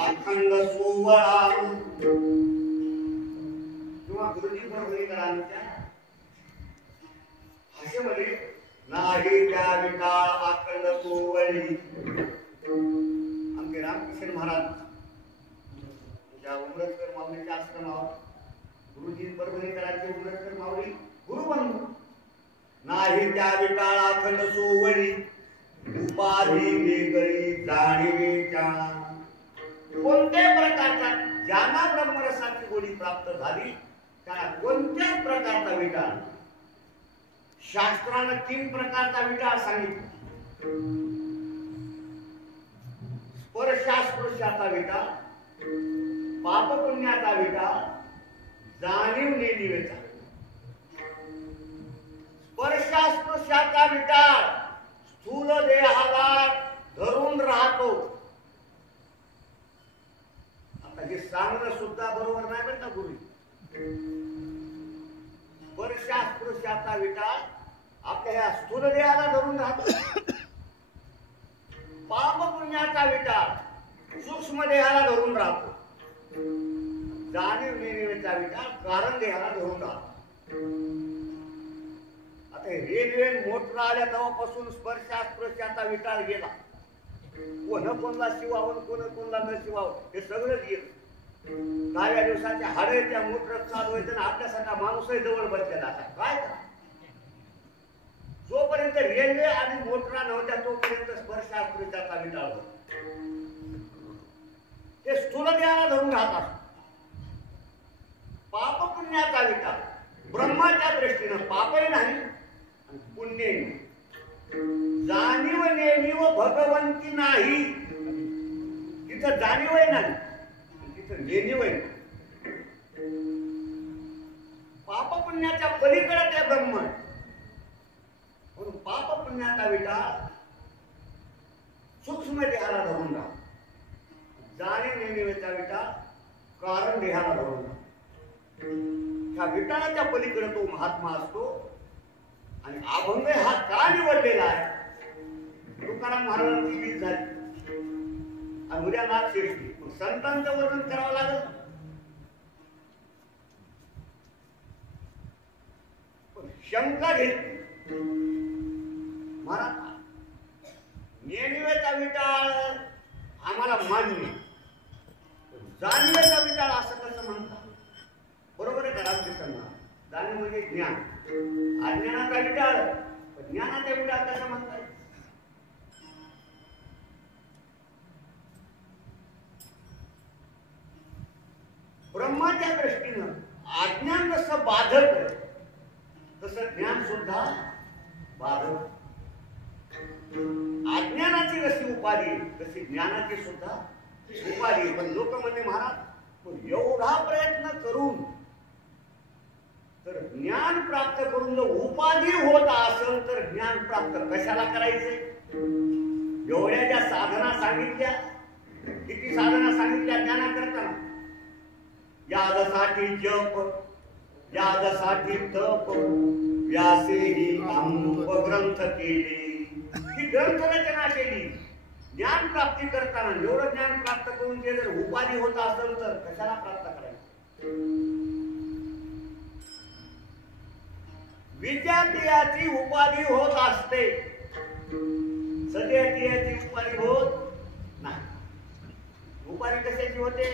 अखंड सोवळा किंवा गुरुजी बरोबरीकरांच्या भाषेमध्ये नाही त्या विकाळ अखंड सोवळी. आमचे रामकिशन महाराज ज्या उमरजकर माऊलीच्या आश्रमावर गुरुजी बरोबरीकरांचे उमरजकर माऊली गुरुबंधू नाही त्या विकाळ अखंड सोवळी उपाधी वेगळी जाणीवेच्या. कोणत्याही प्रकारचा ज्यांना ब्रह्मरसाची गोडी प्राप्त झाली त्याला कोणत्याच प्रकारचा विकार शास्त्रानं 3 प्रकारचा विटाळ सांगितला. स्पर्शास्पृश्याचा विटाळ, पाप पुण्याचा विटाळ, जाणीव नेणिवेचा. स्पर्शास्पृश्याचा विटाळ स्थूल देहाला धरून राहतो. आता हे सांगणं सुद्धा बरोबर नाही बरं का गुरु. स्पर्शास्पृश्याचा विटाळ आपल्या ह्या स्थूल देहाला धरून राहतो. पाप पुण्याचा विटाळ सूक्ष्म देहाला धरून राहतो. जाणीव नेणिवेचा विटाळ कारण देहाला धरून राहतो. आता रेल्वे मोटर आल्या तेव्हापासून स्पर्शास्पृश्याचा विटाळ गेला. कोण कोणला शिवावं कोण कोणला न शिवावं हे सगळंच गेलं. दहाव्या दिवसाच्या हाडे त्या मोटर चालू व्हायचं ना आपल्यासारखा माणूसही जवळ बसलेला. आता काय करा, जोपर्यंत रेल्वे आणि मोटरा नव्हत्या तोपर्यंत स्पर्शास्पृश्याचा विटाळ होता. ते स्थूल देहाला धरून राहतात. पाप पुण्याचा विटाळ ब्रह्माच्या दृष्टीनं पापही नाही आणि पुण्यही नाही. जाणीव नेणीव भगवंती नाही. तिथं जाणीवही नाही, तिथं नेणीवही नाही. पाप पुण्याच्या पलीकडे ते ब्रह्म आहे. म्हणून पाप पुण्याचा विटाळ सूक्ष्म देहाला धरून राहा. जाणीव नेणिवेचा विटाळ कारण देहाला धरून राहा. त्या विटाळाच्या पलीकडे तो महात्मा असतो. आणि अभंग हा का निवडलेला आहे? तुकाराम महाराजांची वीज झाली आणि उद्या नाथ शेषली. संतांचं वर्णन करावं लागेल. शंका घेतली महाराज, नेणिवेचा विटाळ आम्हाला मान्य, जाणीवेचा विटाळ असं कसं म्हणतात? बरोबर आहे का रामकृष्ण महाराज? जाणीव म्हणजे ज्ञान, अज्ञानाचा विटाळ. ज्ञानाचा विटाळ कसा म्हणतात? ब्रह्माच्या दृष्टीनं अज्ञान जसं बाधक तसं ज्ञान सुद्धा बाधक. अज्ञानाची जशी उपाधी तशी ज्ञानाची सुद्धा उपाधी. पण लोक म्हणले महाराज एवढा प्रयत्न करून तर ज्ञान प्राप्त करून जर उपाधी होत असेल तर ज्ञान प्राप्त कशाला करायचे? एवढ्या ज्या साधना सांगितल्या, किती साधना सांगितल्या ज्ञाना करताना? यादसाठी जप, यादसाठी तप, व्यासेही ग्रंथ केले. ही ग्रंथ रचना केली ज्ञान प्राप्ती करताना. एवढं ज्ञान प्राप्त करून ते जर उपाधी होत असेल तर कशाला प्राप्त करायचं? विद्यार्थ्याची उपाधी होत असते, सद्यार्थ्याची उपाधी होत नाही. उपाधी कशाची होते?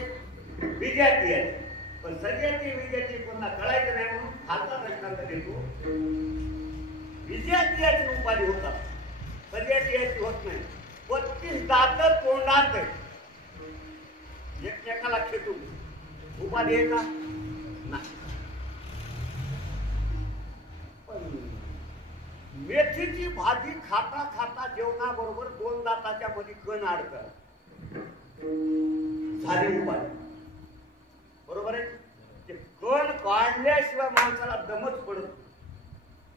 विद्यार्थ्याची. पण सद्यार्थी विद्यार्थी कोणा कळायचं नाही म्हणून खालचा दृष्टांत देतो. विद्यार्थ्याची उपाधी होतात, सद्यार्थ्याची होत नाही. 32 दात तोंडात एकमेकाला खेटून उपाधी आहे का? नाही. मेथीची भाजी खाता खाता जेवणाबरोबर 2 दाताच्या मध्ये कण अडकत, झाली उपाधी. बरोबर आहे? ते कण काढल्याशिवाय माणसाला दमच पडत,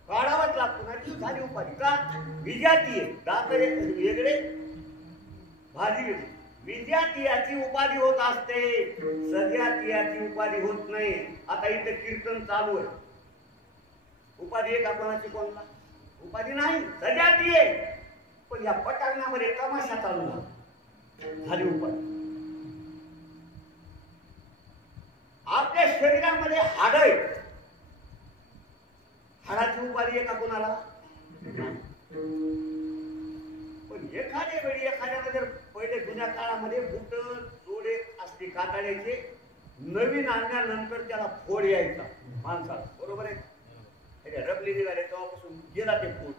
काढावाच लागतो. नाही झाली उपाधी. का? विजाती आहे, दात वेगळे, भाजी वेगळी. विजातीयाची उपाधी होत असते, सद्यातीयाची उपाधी होत नाही. आता इथे कीर्तन चालू आहे, उपाधी आहे का कोणाची? कोणला उपाधी नाही, सजाती आहे. पण या पटांगणामध्ये तमाशा चालू झाली उपाधी. आपल्या शरीरामध्ये हाड आहेत, हाडाची उपाधी आहे का कोणाला? पण एखाद्या वेळी एखाद्याला जर पहिले जुन्या काळामध्ये बुट जोडे असते कातड्याचे, नवीन आणल्यानंतर त्याला फोड यायचा माणसाला. बरोबर आहे? रबली निघाले तेव्हापासून गेला ते फोड.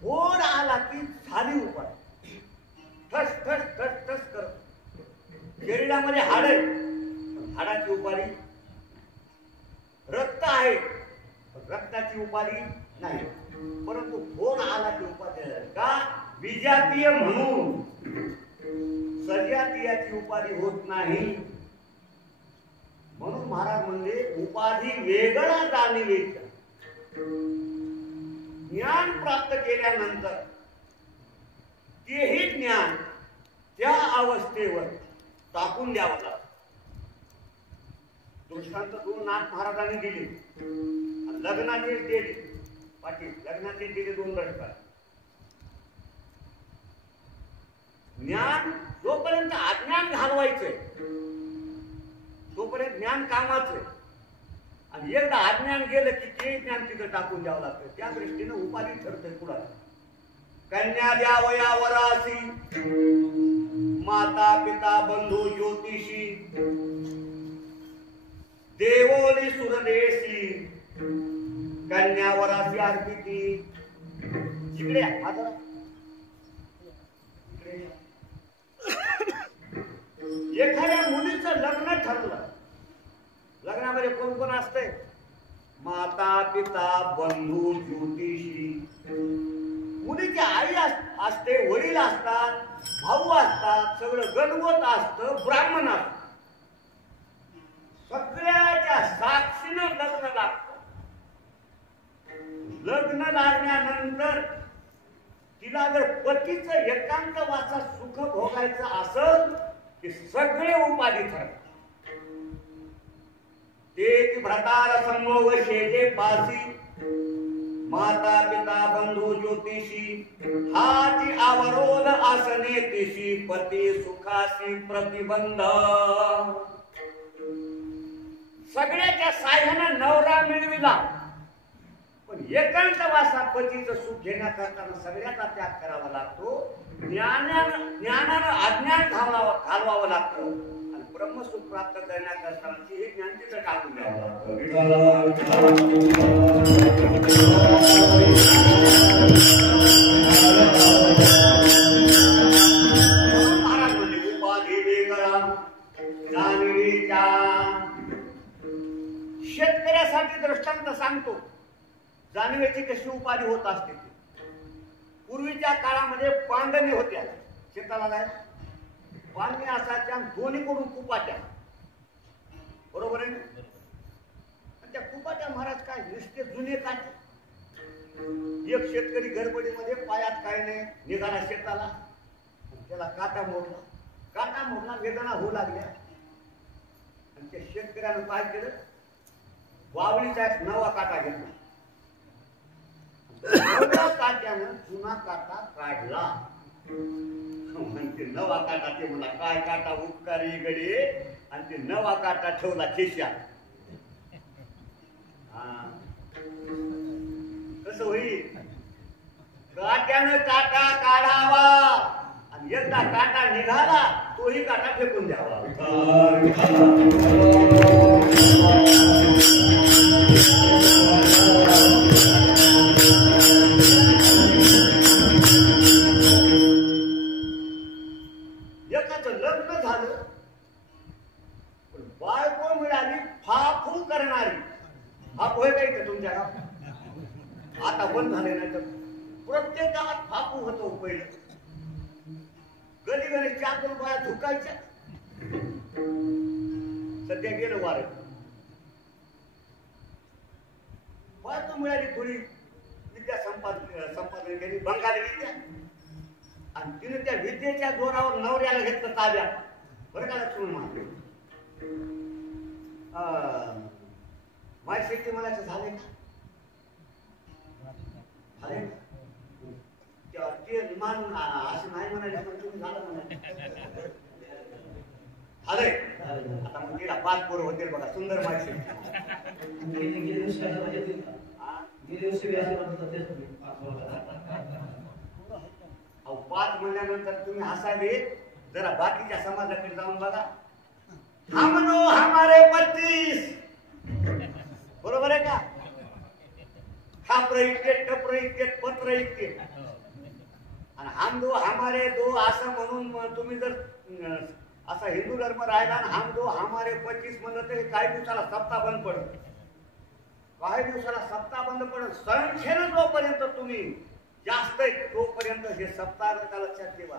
फोड आला की झाली उपाधी. ठस ठस ठस ठस करत. शरीरामध्ये हाड आहे, हाडाची उपाधी रक्त आहे, रक्ताची उपाधी नाही, परंतु भोग आला ती उपाधी आहे. का? विजातीय म्हणून सजातीयाची उपाधी होत नाही. म्हणून महाराज म्हणजे उपाधी वेगळा जाणीवेचा. ज्ञान प्राप्त केल्यानंतर तेही ज्ञान त्या अवस्थेवर टाकून द्यावं लागतं. दृष्टांत दोन नाथ महाराजांनी दिले, लग्नाचे दिले पाटील, लग्नाचे दिले 2 दशका. ज्ञान जोपर्यंत अज्ञान घालवायचंय तोपर्यंत ज्ञान कामाचं, आणि एकदा अज्ञान गेलं की ते ज्ञान तिथं टाकून द्यावं लागतं. त्या दृष्टीने उपाधी ठरतंय पुढे. कन्या द्यावया वरासी, माता पिता बंधू ज्योतिषी, देवोली सुरदेशी, कन्या वरासी अर्पिती. इकडे आता एखाद्या मुलीचं लग्न ठरलं, लग्नामध्ये कोण कोण असते? माता पिता बंधू ज्योतिषी. मुलीची आई असते, वडील असतात, भाऊ असतात, सगळं गणगोत असतं, ब्राह्मण असत. सगळ्याच्या साक्षीनं लग्न लागतं. लग्न लागल्यानंतर तिला जर पतीचं एकांत वासात सुख भोगायचं असेल की सगळे उपाधी ठरतात. ते भ्रतार समूह शेते पासी, माता पिता बंधू ज्योतिषी, हाती अवरोध आसने तिशी, पती सुखासी प्रतिबंध. सगळ्याच्या साह्यानं नवरा मिळविला, पण एकांत वासा पतीचं सुख घेण्याकरता सगळ्याचा त्याग करावा लागतो. ज्ञानानं अज्ञान घालवावं लागतं, आणि ब्रह्मसुख प्राप्त करण्याकरता हे ज्ञान तिथं टाकून द्यावं लागतं. महाराज म्हणजे उपाधी वेगळा जाणीवेचा. शेतकऱ्यासाठी दृष्टांत सांगतो, जाणीवेची कशी उपाधी होत असते. पूर्वीच्या काळामध्ये पांगणी होत्या, शेताला काय पांगणी असायच्या, दोन्हीकडून कुपाट्या, बरोबर आहे. त्या कुपाट्या महाराज काय नुसते जुने काटे. एक शेतकरी गडबडीमध्ये पायात काय नाही निघाला शेताला, त्याला काटा मोडला, वेदना होऊ लागल्या. आणि त्या शेतकऱ्यानं काय केलं, वावळीचा एक नवा काटा घेतला. काट्यानं जुना काटा काढला. म्हणते नवा काटा, ते म्हणा काय काटा उपकारी गडे, आणि ते नवा काटा ठेवला खिशात. कसं होईल? काट्यानं काटा काढावा, आणि एकदा काटा निघाला तोही काटा फेकून द्यावा. एकाचं लग्न झालं, पण बायको मिळाली फाफू करणारी. फाप होय काय का तुमच्या गावात? आता बंद झाले, नाही तर प्रत्येक गावात फापू होतो. पहिलं गली गली 4-2 बाया झुकायच्या. सध्या गेलं वारं. बायको मिळाली, थोडी विद्या संपादन केली, बंगाली विद्या, आणि तिने त्या विद्येच्या जोरावर नवऱ्याला घेतलं ताब्यात. बरं का लक्ष्मण महाराज, माझी शेती म्हणायचं झाले का? झाले ते मान असं नाही म्हणायचं, पण तुम्ही झालं म्हणायचं. झालंय आता मग तिला 5 पोरं होतील बघा, सुंदर माझी शेती. 5 महिन्यानंतर तुम्ही हसावे. जरा बाकीच्या समाजाकडे जाऊन बघा. हमनो हमारे 25, बरोबर आहे का? खापर इतके, टपर इतके, पत्र इतके, आणि हम दो हमारे दो असं म्हणून तुम्ही जर असा हिंदू धर्म राहिला आणि हम दो हमारे 25 म्हणलं तर काही दिवसाला सप्ताह बंद पडत. काही दिवसाला सप्ताह बंद पडत. संख्येनं जोपर्यंत तुम्ही जास्त आहे तोपर्यंत हे सप्ताह का लक्षात ठेवा.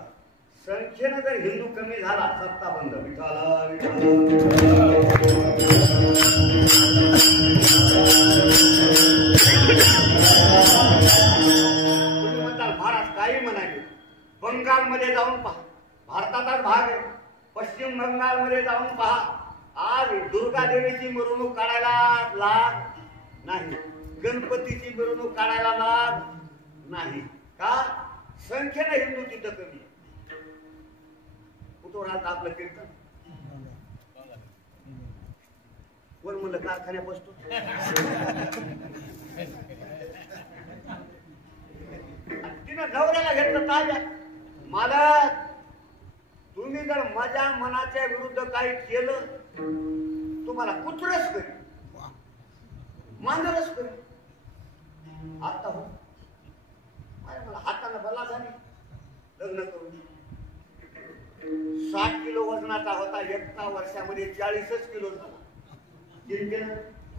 संख्येनं जर हिंदू कमी झाला सप्ताह बंद. तुम्ही म्हणताल महाराज काही म्हणाले. बंगालमध्ये जाऊन पहा, भारताचाच भाग आहे. पश्चिम बंगालमध्ये जाऊन पहा, आज दुर्गा देवीची मिरवणूक काढायला लाग नाही, गणपतीची मिरवणूक काढायला लाग नाही. का? संख्येने हिंदू तिथं कमी. कुठं राहतं आपलं कीर्तन? कोण म्हणलं कारखान्यात बसतो? तिनं नवऱ्याला घेतलं ताब्यात. मालक, तुम्ही जर माझ्या मनाच्या विरुद्ध काही केलं तुम्हाला कुत्रच करी, मांजरच करी. आता हो मला हाताने बला झाली. लग्न करून 60 किलो वजनाचा होता, एका वर्षामध्ये 40 किलो झाला.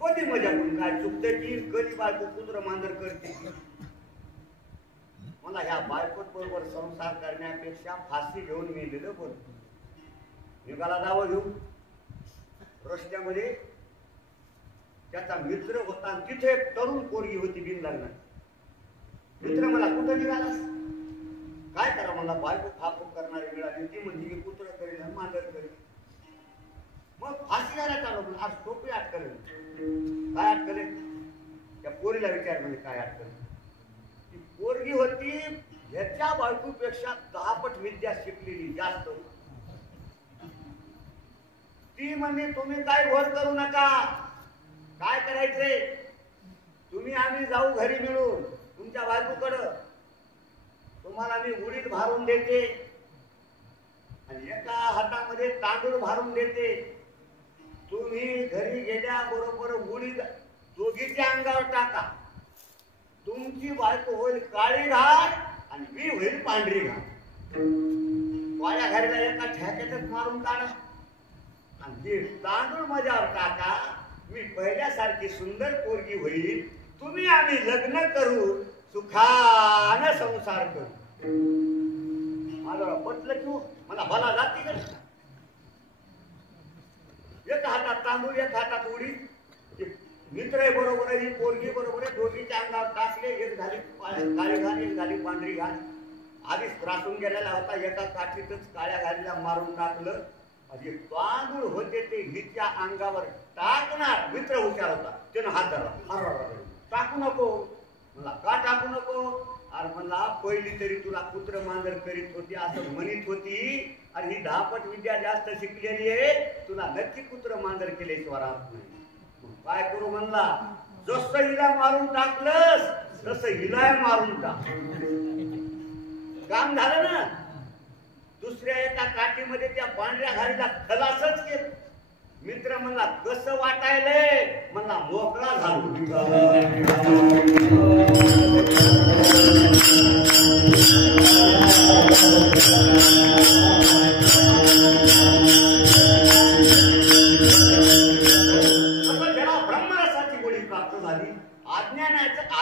कधी मजा करून काय चुकते की कधी बायको कुत्र मांजर करते. मला ह्या बायकोत बरोबर संसार करण्यापेक्षा फाशी घेऊन मी दिलं बरं. निघाला जावं घेऊन रस्त्यामध्ये. त्याचा मित्र होता, तिथे एक तरुण पोरगी होती बिन लग्नात. मित्र मला कुठं निघालास? काय करा मला बायको फापूक करणारी मिळाली. ती म्हणजे की कुत्र करेल मांजर करेल. मग फाशी घायला चालू. आज टोपी अटकले. काय अटकले? त्या पोरीला विचार म्हणजे काय अटकले. ती पोरगी होती ह्याच्या बायकोपेक्षा 10 पट विद्या शिकलेली जास्त. ती म्हणजे तुम्ही काय घोर करू नका. काय करायचंय? तुम्ही आम्ही जाऊ घरी मिळून तुमच्या बायकोकडं. तुम्हाला मी उडीद भारून देते आणि एका हातामध्ये तांदूळ भारून देते. तुम्ही घरी गेल्याबरोबर उडीद दोघीच्या अंगावर टाका. तुमची बायको होईल काळी घाट आणि मी होईल पांढरी घाट. वाया घालीला एका ठ्याक्यातच मारून काढा आणि तांदूळ माझ्यावर टाका. मी पहिल्यासारखी सुंदर पोरगी होईल. तुम्ही आम्ही लग्न करू, सुखानं संसार करू. मला पटलं की मला भला जाती का? एक हातात तांदूळ एक हातात उडीद. मित्र आहे बरोबर आहे, पोरगी बरोबर आहे. दोघीच्या अंगावर टाकले. एक झाली काळी घाण, एक झाली पांढरी घाण. आधीच त्रासून गेलेला होता. एका काठीतच काळ्या घालीला मारून टाकलं. तांदूळ होते ते हिच्या अंगावर टाकणार. मित्र हुशार होता, त्यानं हात धरला. टाकू नको. मला का टाकू नको? अरे म्हणला पहिली तरी तुला कुत्र मांजर करीत होती असं म्हणत होती आणि ही 10 पट विद्या जास्त शिकलेली आहे. तुला नक्की कुत्र मांजर केल्याशिवाय राहत नाही. काय करू म्हणला? जसं हिला मारून टाकलंस तसं हिला मारून टाक. काम झालं ना. दुसऱ्या एका काठीमध्ये त्या पांढऱ्या घारीला खलासच केलं. मित्र म्हणला कसं वाटायलंय? म्हणला मोकळा झालो. ज्याला ब्रह्मरसाची गोळी प्राप्त झाली.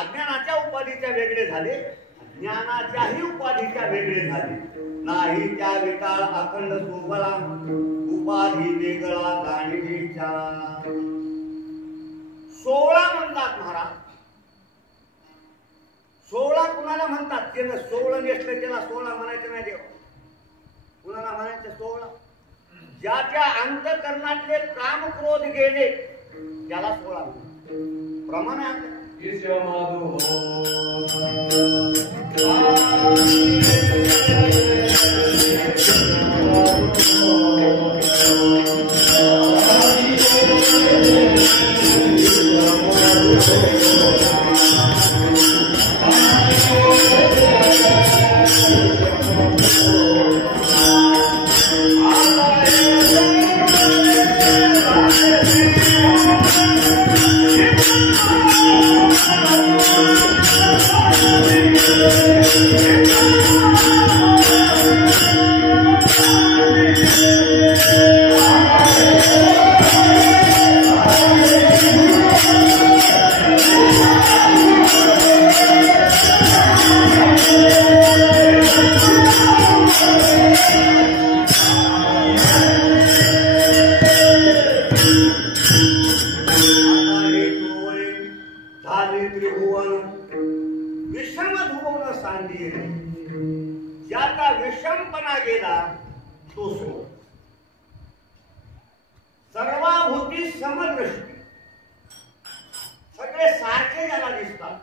अज्ञानाच्या उपाधीच्या वेगळे झाले, ज्ञानाच्याही उपाधीच्या वेगळे झाले. नाही त्या विटाळ अखंड सोबळा उपाधी वेगळा गाणीचा. 16 म्हणतात महाराज. 16 कुणाला म्हणतात? त्यानं 16 नेसलं त्याला 16 म्हणायचं नाही. देव कुणाला म्हणायचं? 16. ज्याच्या अंतःकरणातले काम क्रोध गेले त्याला 16 म्हणतात. प्रमाण आहे. तो सोड. सर्वाभूती समदृष्टी, सगळे सारखे ज्याला दिसतात.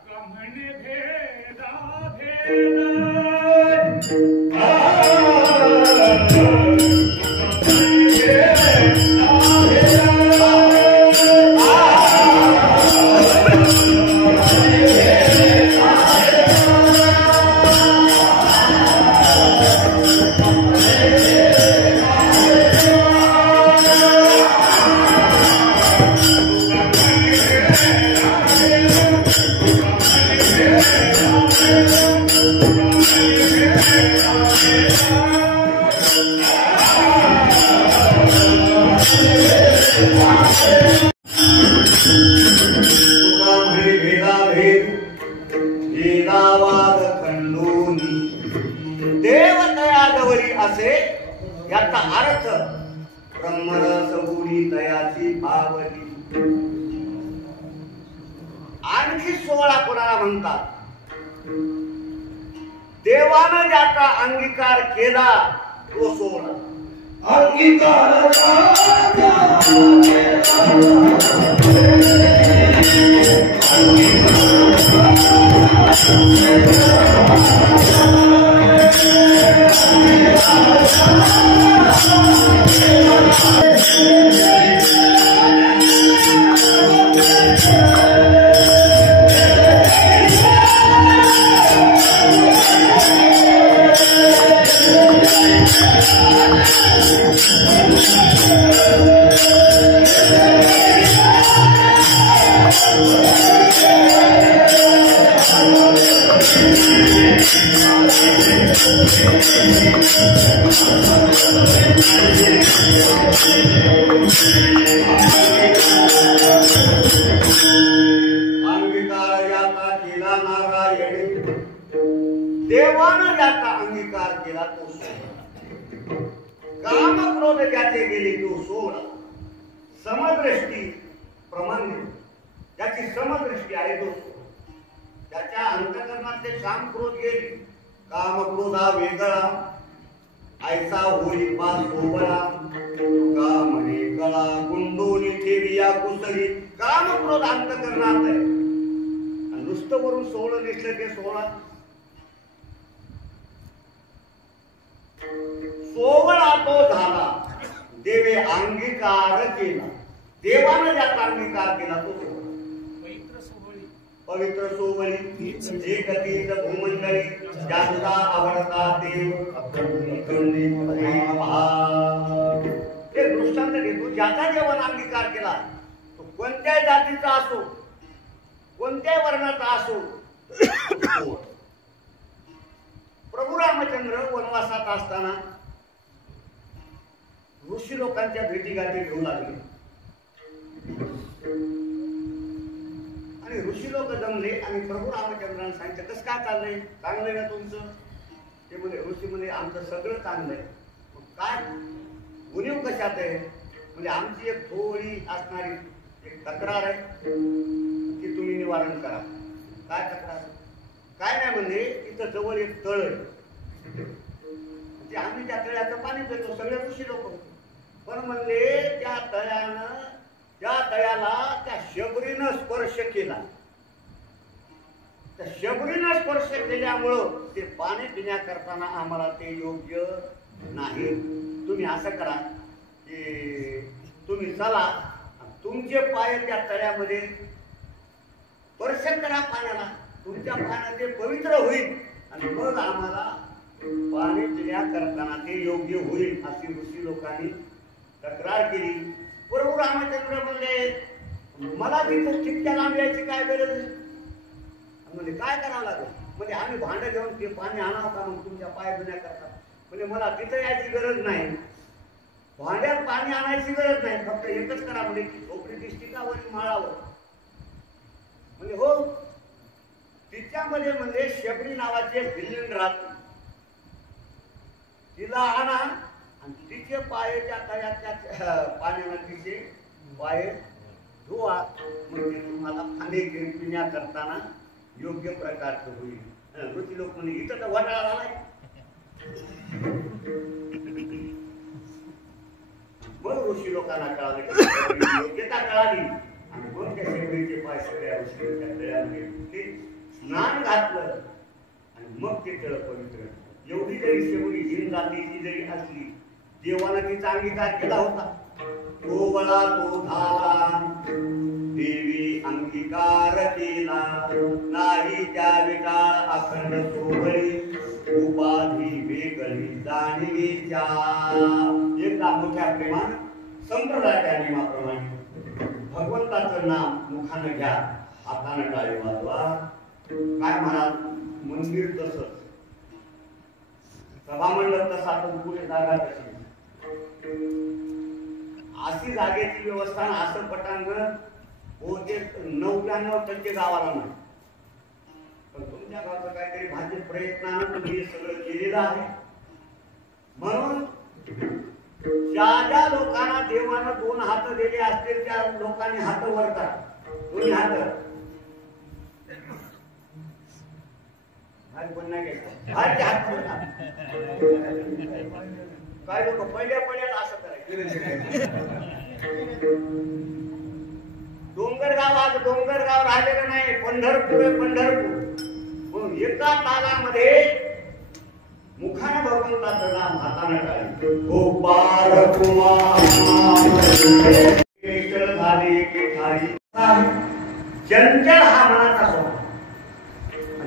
असे याचा अर्थ ब्रह्मरस गुणी तयाची भावली. आणखी 16 कोणाला म्हणतात? देवानं ज्याचा अंगीकार केला तो 16. अंगीकार देवानं ज्याचा अंगीकार केला तो 16. काम क्रोध ज्याचे गेले तो 16. समदृष्टी प्रमाणे ज्याची समदृष्टी आहे तो 16. त्याच्या अंतःकरणातले काम क्रोध गेले. काम क्रोध हा वेगळा ऐसा होई पा सोबळा. का म्हणे गळा गुंडोनी ठेविया कुसरी. काम क्रोध अंतःकरणात आहे. नुसतं वरून 16 दिसलं ते 16. 16 तो झाला देवे अंगीकार केला. देवानं ज्याचा अंगीकार केला तो 16. पवित्र सोवळी जे गतीत भूमंडळी ज्याचा आवडता देव हे दृष्टांत घेतो. ज्याचा देवानं अंगीकार केला तो कोणत्याही जातीचा असो कोणत्याही वर्णाचा असो. प्रभू रामचंद्र वनवासात असताना ऋषी लोकांच्या भेटीगाठी घेऊ लागले आणि ऋषी लोक जमले आणि प्रभू रामचंद्रांना सांगितलं कसं काय चाललंय? चांगलंय ना तुमचं? ते म्हणे ऋषी म्हणे आमचं सगळं चांगलंय. काय उणीव कशात आहे? म्हणजे आमची एक थोडी असणारी एक तक्रार आहे की तुम्ही निवारण करा. काय तक्रार? काय नाही म्हणजे तिथं जवळ एक तळ आहे. म्हणजे आम्ही त्या तळ्याचं पाणी पितो सगळे ऋषी लोक. पण म्हणले त्या तळ्याला त्या शबरीनं स्पर्श केला. त्या शबरीनं स्पर्श केल्यामुळं ते पाणी पिण्या करताना आम्हाला ते योग्य नाही. तुम्ही असं करा की तुम्ही चला तुमचे पाय त्या तळ्यामध्ये स्पर्श करा पाण्याला. तुमच्या पाण्यात ते पवित्र होईल आणि मग आम्हाला पाणी पिण्या करताना ते योग्य होईल अशी ऋषी लोकांनी तक्रार केली. प्रभू रामचंद्र म्हणले मला तिथं ठिपक्या लांब यायची काय गरज आहे? म्हणजे काय करावं लागेल? म्हणजे आम्ही भांडं घेऊन ते पाणी आणावं का मग तुमच्या पाय धुण्या करता? म्हणजे मला तिथं यायची गरज नाही. भांड्यात पाणी आणायची गरज नाही. फक्त एकच करा म्हणजे झोपडी दिसती का वरी माळावर. म्हणजे हो तिच्यामध्ये म्हणजे शबरी नावाचे भिल्लीन राहते. तिला आणा आणि तिचे पाय त्या तळ्याच्या पाण्यानं तिचे पाय धुवा. म्हणजे तुम्हाला पाणी पिण्या करताना योग्य प्रकारचं होईल. ऋषी लोक म्हणजे इथं तर वडाळा झालाय. मग ऋषी लोकांना कळालं की योग्यता कळाली आणि मग त्या शेवटीचे पाय सगळ्या ऋषी त्या तळ्यामध्ये ते स्नान घातलं आणि मग ते तळ पवित्र. एवढी जरी शेवटी हिंद जातीची जरी असली, देवानं तिचा अंगीकार केला होता. तो बळा तो झाला देवी अंगीकार केला, नाही त्या विटाळ अखंड सोबळी उपाधी वेगळी जाणीवीच्या. एकदा मोठ्या प्रेमान संप्रदायाच्या नियमाप्रमाणे भगवंताचं नाम मुखानं घ्या, हातानं टाळी वाजवा. काय म्हणाल? मंदिर तसंच, सभामंडप तसा, तर पुढे जागा तशी. अशी जागेची व्यवस्था असं पटांगण होते 99% गावाला नाही. पण तुमच्या गावचं काहीतरी भाजप प्रयत्नानं तुम्ही हे सगळं केलेलं आहे. म्हणून ज्या लोकांना देवानं 2 हात दिले असतील त्या लोकांनी हात वर करा. 2 हात पण नाही काय लोक पहिल्या असं करायचं. डोंगरगाव आज डोंगरगाव राहिलेलं नाही, पंढरपूर आहे पंढरपूर. एका तालामध्ये मुखानं भगवंताचं नाम, हातानं टाळी. गोपाळ झाले की ठाई. चंचल हा मनाचा स्वभाव.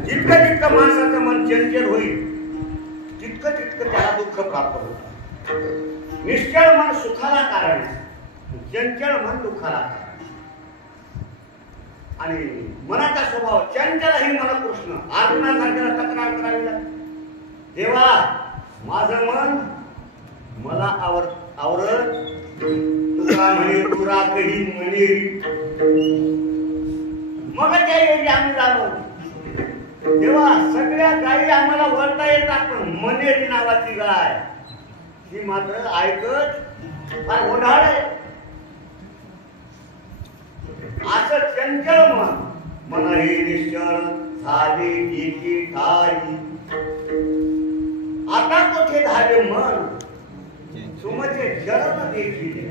जितकं जितकं माणसाचं मन चंचल होईल तितकं तितकं त्याला दुःख प्राप्त होतं. निश्चळ मन सुखाला कारण, चंचल मन दुःखाला कारण. आणि मनाचा स्वभाव चंचल ही मन कृष्ण अर्जुनासारख्याला तक्रार करावी लागते. देवा माझं मन मला आवरत तुका म्हणे तू राखही मनेरी. मग त्या येईल आम्ही झालो. तेव्हा सगळ्या गायी आम्हाला वळता येतात, पण मनेरी नावाची गाय ही मात्र ऐकत फार ओढाळ आहे. असं चंचल मन ही निश्चळ झाली एकी ठाई. आता कुठे झाले मन सुमचे चरण देखील.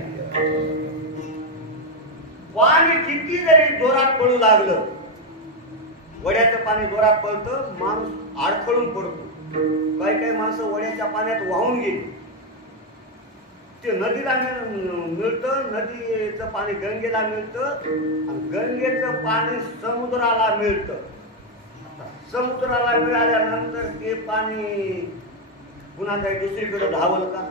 पाणी किती जरी जोरात पडू लागलं, वड्याचं पाणी जोरात पडतं, माणूस अडखळून पडतो. काही काही माणसं वड्याच्या पाण्यात वाहून गेली. ते नदीला मिळतं, नदीचं पाणी गंगेला मिळतं, आणि गंगेचं पाणी समुद्राला मिळतं. समुद्राला मिळाल्यानंतर ते पाणी पुन्हा काही दुसरीकडे धावल का?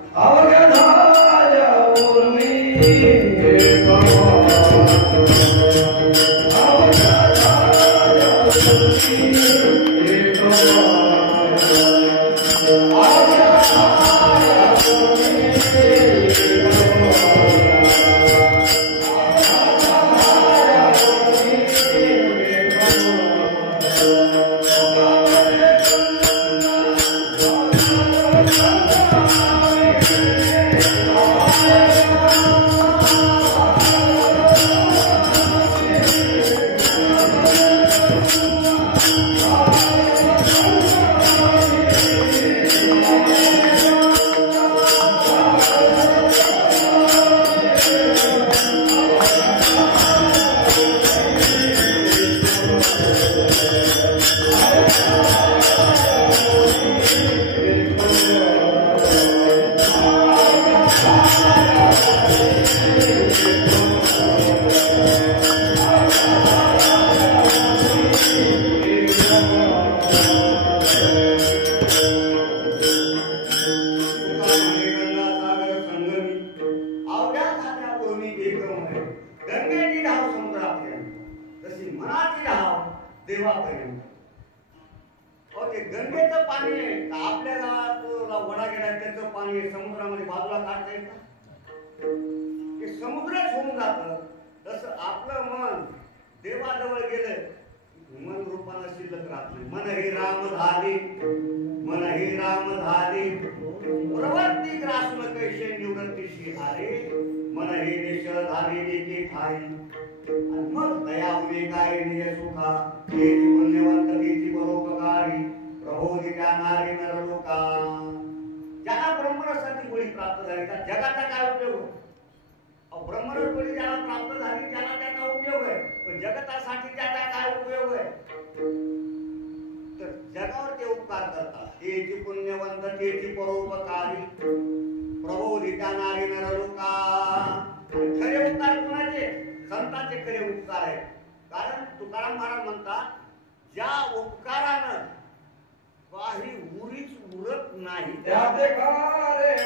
देवापर्यंत. ते गंगेचं पाणी आपल्या गावात वडा गेला त्याचं पाणी समुद्रामध्ये बाजूला काढता येत, ते समुद्रच होऊन जातं. तसं आपलं मन देवाजवळ गेलं मन रूपानं शिल्लक राहत नाही. मन हे राम झाले, मन हे राम झाले, प्रवृत्ती ग्रासून कैसे निवृत्तीशी आले, मन हे निश्चळ झाले एके ठाई. मग दया उभे काय निय सुखा, तेची पुण्यवंत तेची परोपकारी, प्रबोधी त्या नारी नर लोका. ज्याला ब्रह्मरसाची गोळी प्राप्त झाली त्या जगाचा काय उपयोग? ब्रह्मरसपणी ज्याला प्राप्त झाली त्याला त्याचा उपयोग आहे, पण जगतासाठी त्याचा काय उपयोग आहे? तर जगावर ते उपकार करतात, तेची पुण्यवंत तेची परोपकारी प्रबोधिता नारी नरलोका. खरे उपकार कोणाचे? संतांचे खरे उपकार आहे. कारण तुकाराम महाराज म्हणतात, ज्या उपकारानं काही उरीच उरत नाही त्या देखारे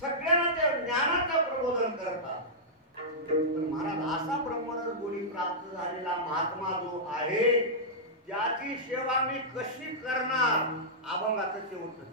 सगळ्यांना ते ज्ञानाचं प्रबोधन करतात. पण महाराज असा ब्रह्मरस गुणी प्राप्त झालेला महात्मा जो आहे ज्याची सेवा मी कशी करणार, अभंगाचं शेवटचं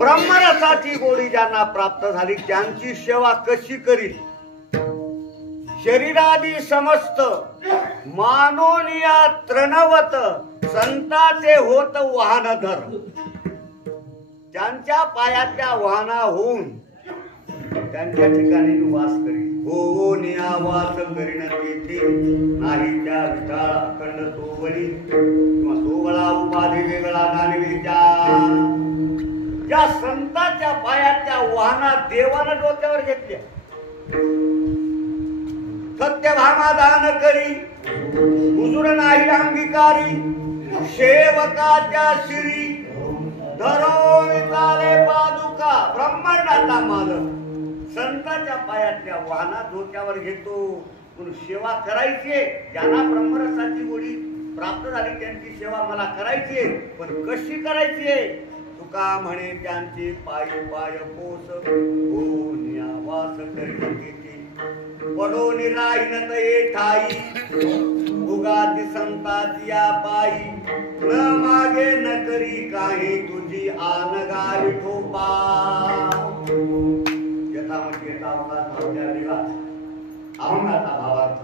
ब्रह्मरसाची गोडी ज्यांना प्राप्त झाली त्यांची सेवा कशी करील? शरीरादी समस्त मानोनिया तृणवत संताचे होत वाहन धर. त्यांच्या पायाच्या वाहना होऊन त्यांच्या ठिकाणी वास करी. हो नियावास करीन तेथे नाही त्या विठाळ अखंड सोवळी किंवा सोवळा उपाधी वेगळा दानवीच्या. ज्या संतांच्या पायाच्या वाहना देवानं डोक्यावर घेतल्या, सत्यभामा दान करी हुजूर नाही अंगीकारी. सेवकाच्या शिरी धरो विकाले पादुका ब्रह्मांडाचा मालक संतांच्या पायातल्या वाहना डोक्यावर घेतो. म्हणून सेवा करायची, ज्यांना ब्रह्मरसाची गोडी प्राप्त झाली त्यांची सेवा मला करायची, पण कशी करायची? तुका म्हणे त्यांचे पाय पाय पोस होऊन वास करीत पडोनी राहीन ये ठाई उगाती संताची या पायी न मागे न करी काही तुझी आन गावी ठोपा. यथामती यथावकाश भावच्या दिलास अभंगाचा भावार्थ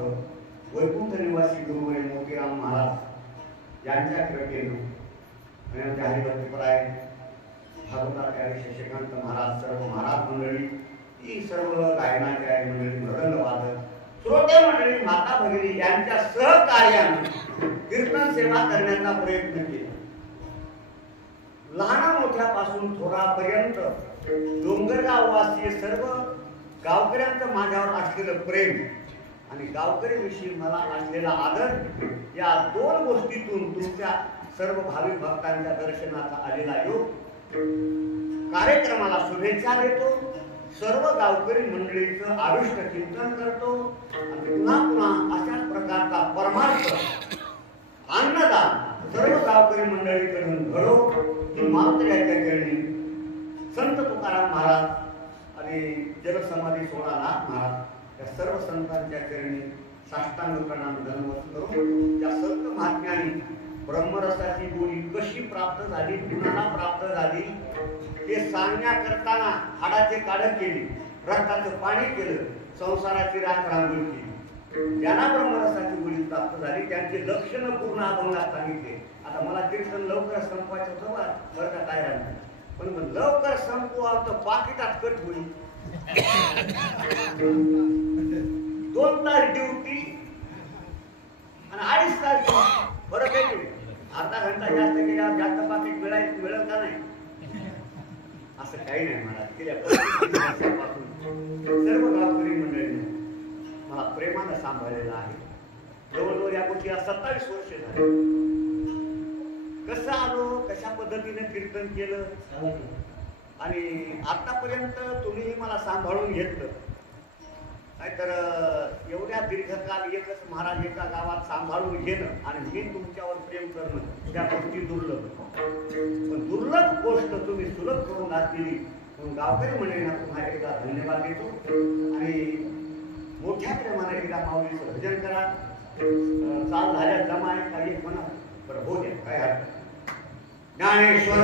वैकुंठ निवासी गुरुवरे मोतीराम महाराज यांच्या कृपेने आणि आमच्या हरिभक्तपराय भागवताचार्य शशिकांत महाराज, सर्व महाराज मंडळी, ही सर्व गायनाचार्य मंडळी, मृदंग वादक, श्रोते मंडळी, माता भगिनी यांच्या सहकार्याने कीर्तन सेवा करण्याचा प्रयत्न केला. लहान मोठ्यापासून थोरापर्यंत डोंगरगाव वासी सर्व गावकऱ्यांचं माझ्यावर असलेलं प्रेम आणि गावकरी विषयी मला असलेला आदर, या दोन गोष्टीतून तुमच्या सर्व भाविक भक्तांच्या दर्शनाचा आलेला योग कार्यक्रमाला शुभेच्छा देतो. सर्व गावकरी मंडळीचं आयुष्य चिंतन करतो आणि पुन्हा पुन्हा अशाच प्रकारचा परमार्थ अन्नदान सर्व गावकरी मंडळीकडून घडो ही मात्र्याच्या चरणी संत तुकाराम महाराज आणि जलसमाधी सोळानाथ महाराज या सर्व संतांच्या चरणी साष्टांग प्रणाम दंडवत करून त्या संत महात्म्याने ब्रह्मरसाची गोडी कशी प्राप्त झाली, कुणाला प्राप्त झाली ते सांगण्याकरताना हाडाचे काढत केली, रक्ताचं पाणी केलं, संसाराची राख रांगोळी केली. ज्यांना ब्रह्मरसाची गोडी प्राप्त झाली त्यांचे लक्षण पूर्ण अभंगात सांगितले. आता मला कीर्तन लवकर संपवायचं होतं बरं का, काय राहिलं पण लवकर संपवावं तर पाकिटात कट होईल. 2 तास ड्युटी आणि 2.5 तास फरक आहे की अर्धा घंटा जास्त केल्यावर जास्त पाकिट मिळेल का नाही? असं काही नाही महाराज. गेल्या 25 वर्षापासून सर्व गावकरी मंडळीने मला प्रेमानं सांभाळलेलं आहे. जवळजवळ या गोष्टीला 27 वर्ष झाले. कसं आलो, कशा पद्धतीने कीर्तन केलं आणि आतापर्यंत तुम्हीही मला सांभाळून घेतलं. नाहीतर एवढ्या दीर्घकाल एकच महाराज एका गावात सांभाळून घेणं आणि मी तुमच्यावर प्रेम करणं त्या गोष्टी दुर्लभ. पण दुर्लभ गोष्ट तुम्ही सुलभ करून घातलेली म्हणून गावकरी मंडळींना पुन्हा एकदा धन्यवाद देतो आणि मोठ्या प्रेमाने एकदा माऊलीचं भजन करा. चाल झाल्या जमा आहे काही एक म्हणा बरं हो द्या, काय हरकत. ज्ञानेश्वर